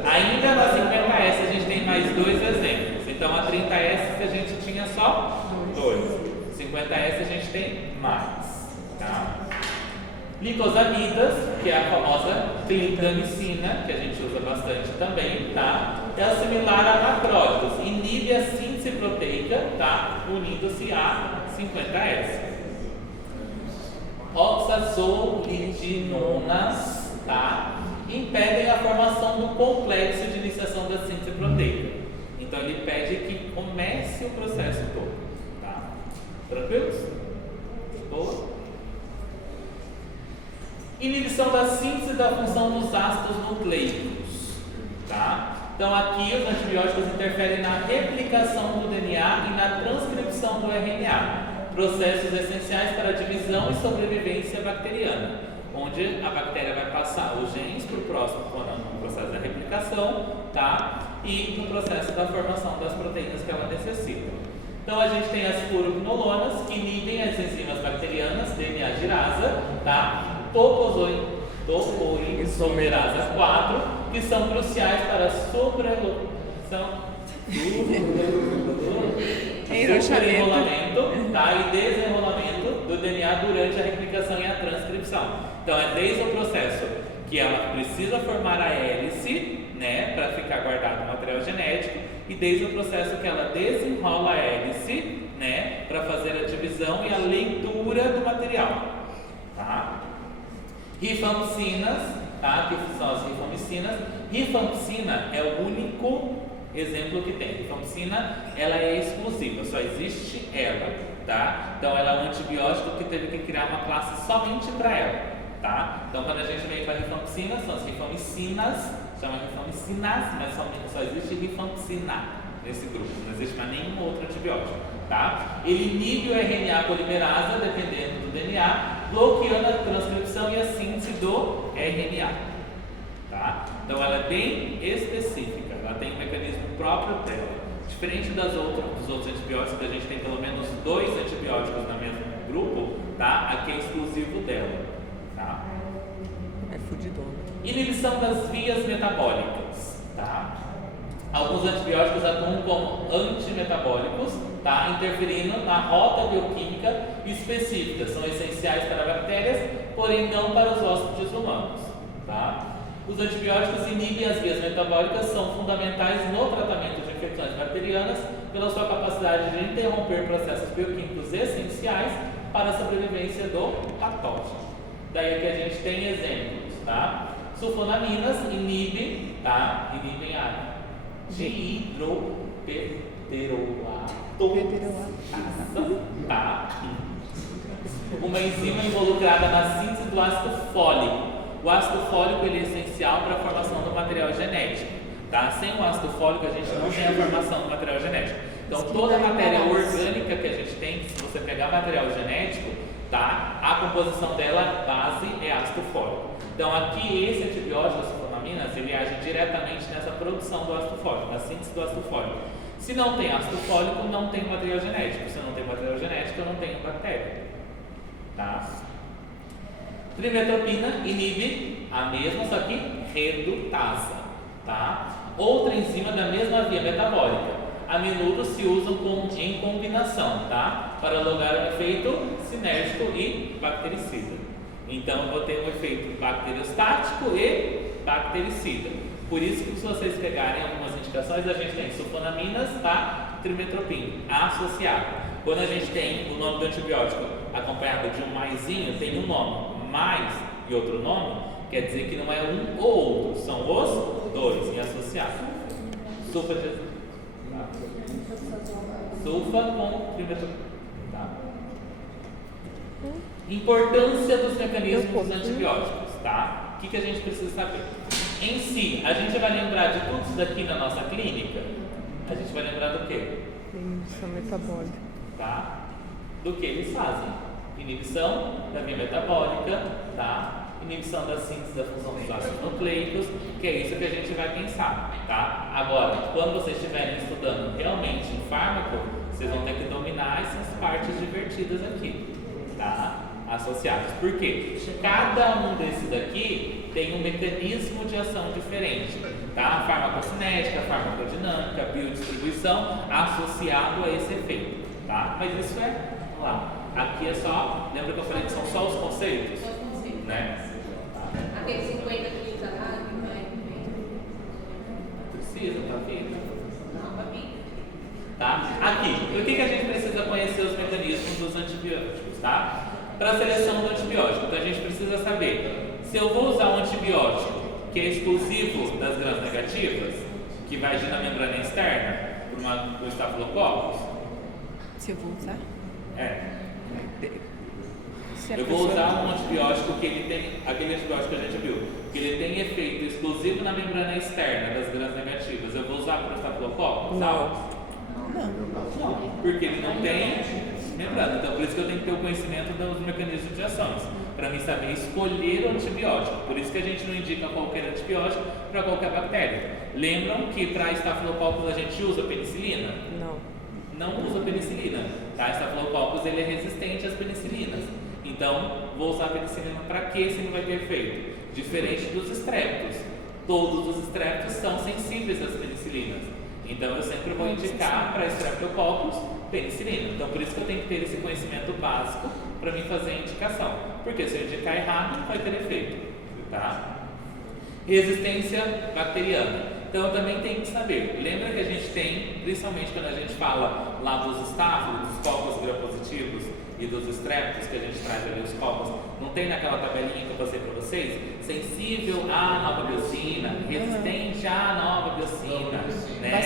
Ainda na 50S a gente tem mais dois exemplos. Então a 30S a gente tinha só dois. 50S a gente tem mais, tá? Glicosamidas, que é a famosa clindamicina, que a gente usa bastante também, tá? É similar a macrólidos, inibe a síntese proteica, tá? Unindo-se a 50S. Oxazolidinonas, tá? Impedem a formação do complexo de iniciação da síntese proteica. Então ele pede que comece o processo todo. Tranquilos? Boa. Inibição da síntese da função dos ácidos nucleicos, tá? Então aqui os antibióticos interferem na replicação do DNA e na transcrição do RNA, processos essenciais para a divisão e sobrevivência bacteriana, onde a bactéria vai passar os genes para o próximo no processo da replicação, tá? E no processo da formação das proteínas que ela necessita. Então a gente tem as fluoroquinolonas que inibem as enzimas bacterianas, DNA girasa, tá? Topoisomerasa 4, que são cruciais para a superenrolamento, tá? E desenrolamento do DNA durante a replicação e a transcrição. Então é desde o processo que ela precisa formar a hélice, né, para ficar guardado o material genético, e desde o processo que ela desenrola a hélice, né, para fazer a divisão e a leitura do material, tá? Rifampicinas, tá, que são as rifamicinas. Rifampicina é o único exemplo que tem. Rifampicina, ela é exclusiva, só existe ela, tá? Então ela é um antibiótico que teve que criar uma classe somente para ela, tá? Então quando a gente vem para rifampicina, são as rifamicinas, chama rifamicinas, mas só existe rifampicina nesse grupo, não existe mais nenhum outro antibiótico, tá? Ele inibe o RNA polimerasa, dependendo do DNA, bloqueando a transcrição e a síntese do RNA, tá? Então ela é bem específica, ela tem um mecanismo próprio dela. Diferente dos outros antibióticos, que a gente tem pelo menos 2 antibióticos no mesmo grupo, tá? Aqui é exclusivo dela, tá? É fudidona. Inibição das vias metabólicas, tá? Alguns antibióticos atuam como antimetabólicos, tá? Interferindo na rota bioquímica específica. São essenciais para bactérias, porém não para os hóspedes humanos, tá? Os antibióticos inibem as vias metabólicas, são fundamentais no tratamento de infecções bacterianas pela sua capacidade de interromper processos bioquímicos essenciais para a sobrevivência do patógeno. Daí aqui a gente tem exemplos, tá? Sulfonaminas inibem, tá? Inibem a dihidropterolatase, tá? Uma enzima involucrada na síntese do ácido fólico. O ácido fólico ele é essencial para a formação do material genético, tá? Sem o ácido fólico a gente não tem a formação do material genético. Então toda a matéria orgânica que a gente tem, se você pegar material genético, tá? A composição dela, base, é ácido fólico. Então aqui esse antibiótico, a sulfonaminas, ele age diretamente nessa produção do ácido fólico, na síntese do ácido fólico. Se não tem ácido fólico, não tem material genético. Se não tem material genético, eu não tenho bactéria, tá? Trimetopina inibe a mesma, só que redutasa, tá? Outra enzima da mesma via metabólica. A menudo se usam em combinação, tá? Para lograr um efeito sinérgico e bactericida. Então, eu vou ter um efeito bacteriostático e bactericida. Por isso que se vocês pegarem algumas indicações, a gente tem sulfonaminas, tá? Trimetopina associado. Quando a gente tem o nome do antibiótico acompanhado de um maisinho, tem um nome, mais e outro nome, quer dizer que não é um ou outro, são os dois em associado. Sulfa com trimetopina. Tá? Importância dos mecanismos dos antibióticos, tá? O que a gente precisa saber? Em si, a gente vai lembrar de tudo isso daqui na nossa clínica? A gente vai lembrar do quê? Inibição metabólica. Tá? Do que eles fazem? Inibição da via metabólica, tá? Inibição da síntese da fusão dos ácidos nucleicos, que é isso que a gente vai pensar, tá? Agora, quando vocês estiverem estudando realmente em fármaco, vocês vão ter que dominar essas partes divertidas aqui, tá? Associados. Por quê? Cada um desses daqui tem um mecanismo de ação diferente, tá? Farmacocinética, farmacodinâmica, biodistribuição, associado a esse efeito, tá? Mas isso é, vamos lá, aqui é só, lembra que eu falei que são só os conceitos? Né? Aquele 50 quilos lá, que vai. Precisa, tá vindo. Não, pra mim. Tá? Aqui, por que a gente precisa conhecer os mecanismos dos antibióticos, tá? Para a seleção do antibiótico, então a gente precisa saber se eu vou usar um antibiótico que é exclusivo das gram negativas, que vai agir na membrana externa, por estafilococcus. Se eu vou usar? Eu vou usar um antibiótico que ele tem, aquele antibiótico que a gente viu, que ele tem efeito exclusivo na membrana externa das gram negativas. Eu vou usar para o estafilococcus? Não. Não, porque ele não tem membrana. Então, por isso que eu tenho que ter o conhecimento dos mecanismos de ações, para mim saber escolher o antibiótico. Por isso que a gente não indica qualquer antibiótico para qualquer bactéria. Lembram que para estafilococcus a gente usa penicilina? Não usa penicilina. Tá? Estafilococcus ele é resistente às penicilinas. Então, vou usar a penicilina para quê se não vai ter efeito? Diferente dos estreptos. Todos os estreptos são sensíveis às penicilinas. Então, eu sempre vou indicar para Streptococcus penicilina. Então, por isso que eu tenho que ter esse conhecimento básico para mim fazer a indicação. Porque se eu indicar errado, não vai ter efeito. Tá? Resistência bacteriana. Então, eu também tenho que saber. Lembra que a gente tem, principalmente quando a gente fala lá dos estáfilos, dos cocos gram-positivos e dos estreptos, que a gente traz ali os cocos, não tem naquela tabelinha que eu passei para vocês? Sensível à nova biocina, resistente à nova biocina, né?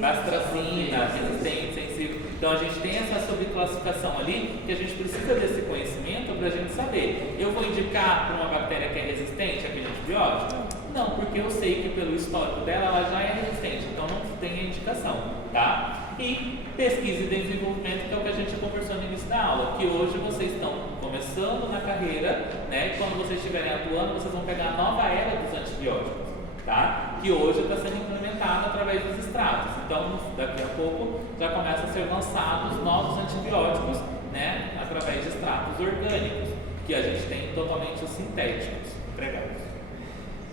Bacitracina, resistente, sensível. Então a gente tem essa subclassificação ali que a gente precisa desse conhecimento para a gente saber. Eu vou indicar para uma bactéria que é resistente àquele antibiótico? Não, porque eu sei que pelo histórico dela ela já é resistente, então não tem a indicação, tá? E pesquisa e desenvolvimento, que é o que a gente conversou no início da aula, que hoje vocês estão começando na carreira, né? E quando vocês estiverem atuando, vocês vão pegar a nova era dos antibióticos, tá? Que hoje está sendo implementada através dos extratos. Então, daqui a pouco já começam a ser lançados novos antibióticos, né? Através de extratos orgânicos, que a gente tem totalmente os sintéticos empregados.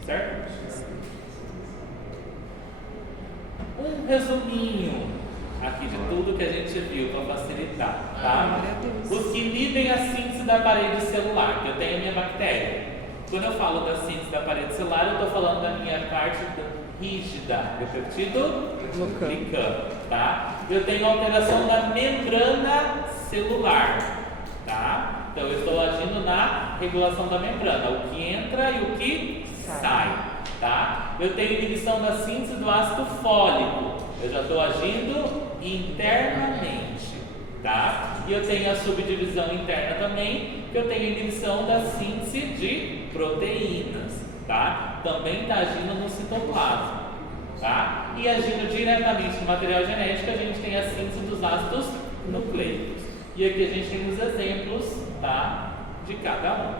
Certo? um resuminho aqui de tudo que a gente viu para facilitar, tá? Os que inibem a síntese da parede celular, que eu tenho a minha bactéria. Quando eu falo da síntese da parede celular, eu estou falando da minha parte rígida, do peptido glicano, tá? Eu tenho alteração da membrana celular, tá? Então eu estou agindo na regulação da membrana, o que entra e o que sai, tá? Eu tenho inibição da síntese do ácido fólico, eu já estou agindo internamente, tá? E eu tenho a subdivisão interna também, que eu tenho inibição da síntese de proteínas, tá? Também está agindo no citoplasma, tá? E agindo diretamente no material genético, a gente tem a síntese dos ácidos nucleicos. E aqui a gente tem os exemplos, tá? De cada um.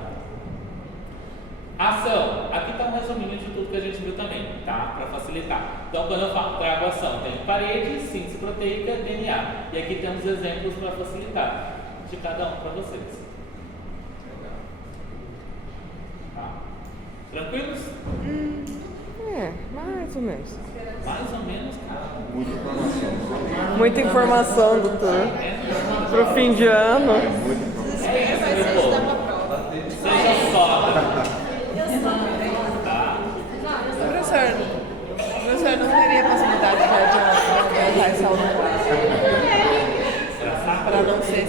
Ação. Aqui está um resuminho de tudo que a gente viu também, tá? Para facilitar. Então, quando eu trago ação, tem parede, síntese proteica, DNA. E aqui temos exemplos para facilitar de cada um para vocês. Tá? Tranquilos? Mais ou menos. Mais ou menos, cara. Muita informação, doutor. Pro fim de ano. Seja só. Tá? Professor, não teria possibilidade de adiantar essa aula para não ser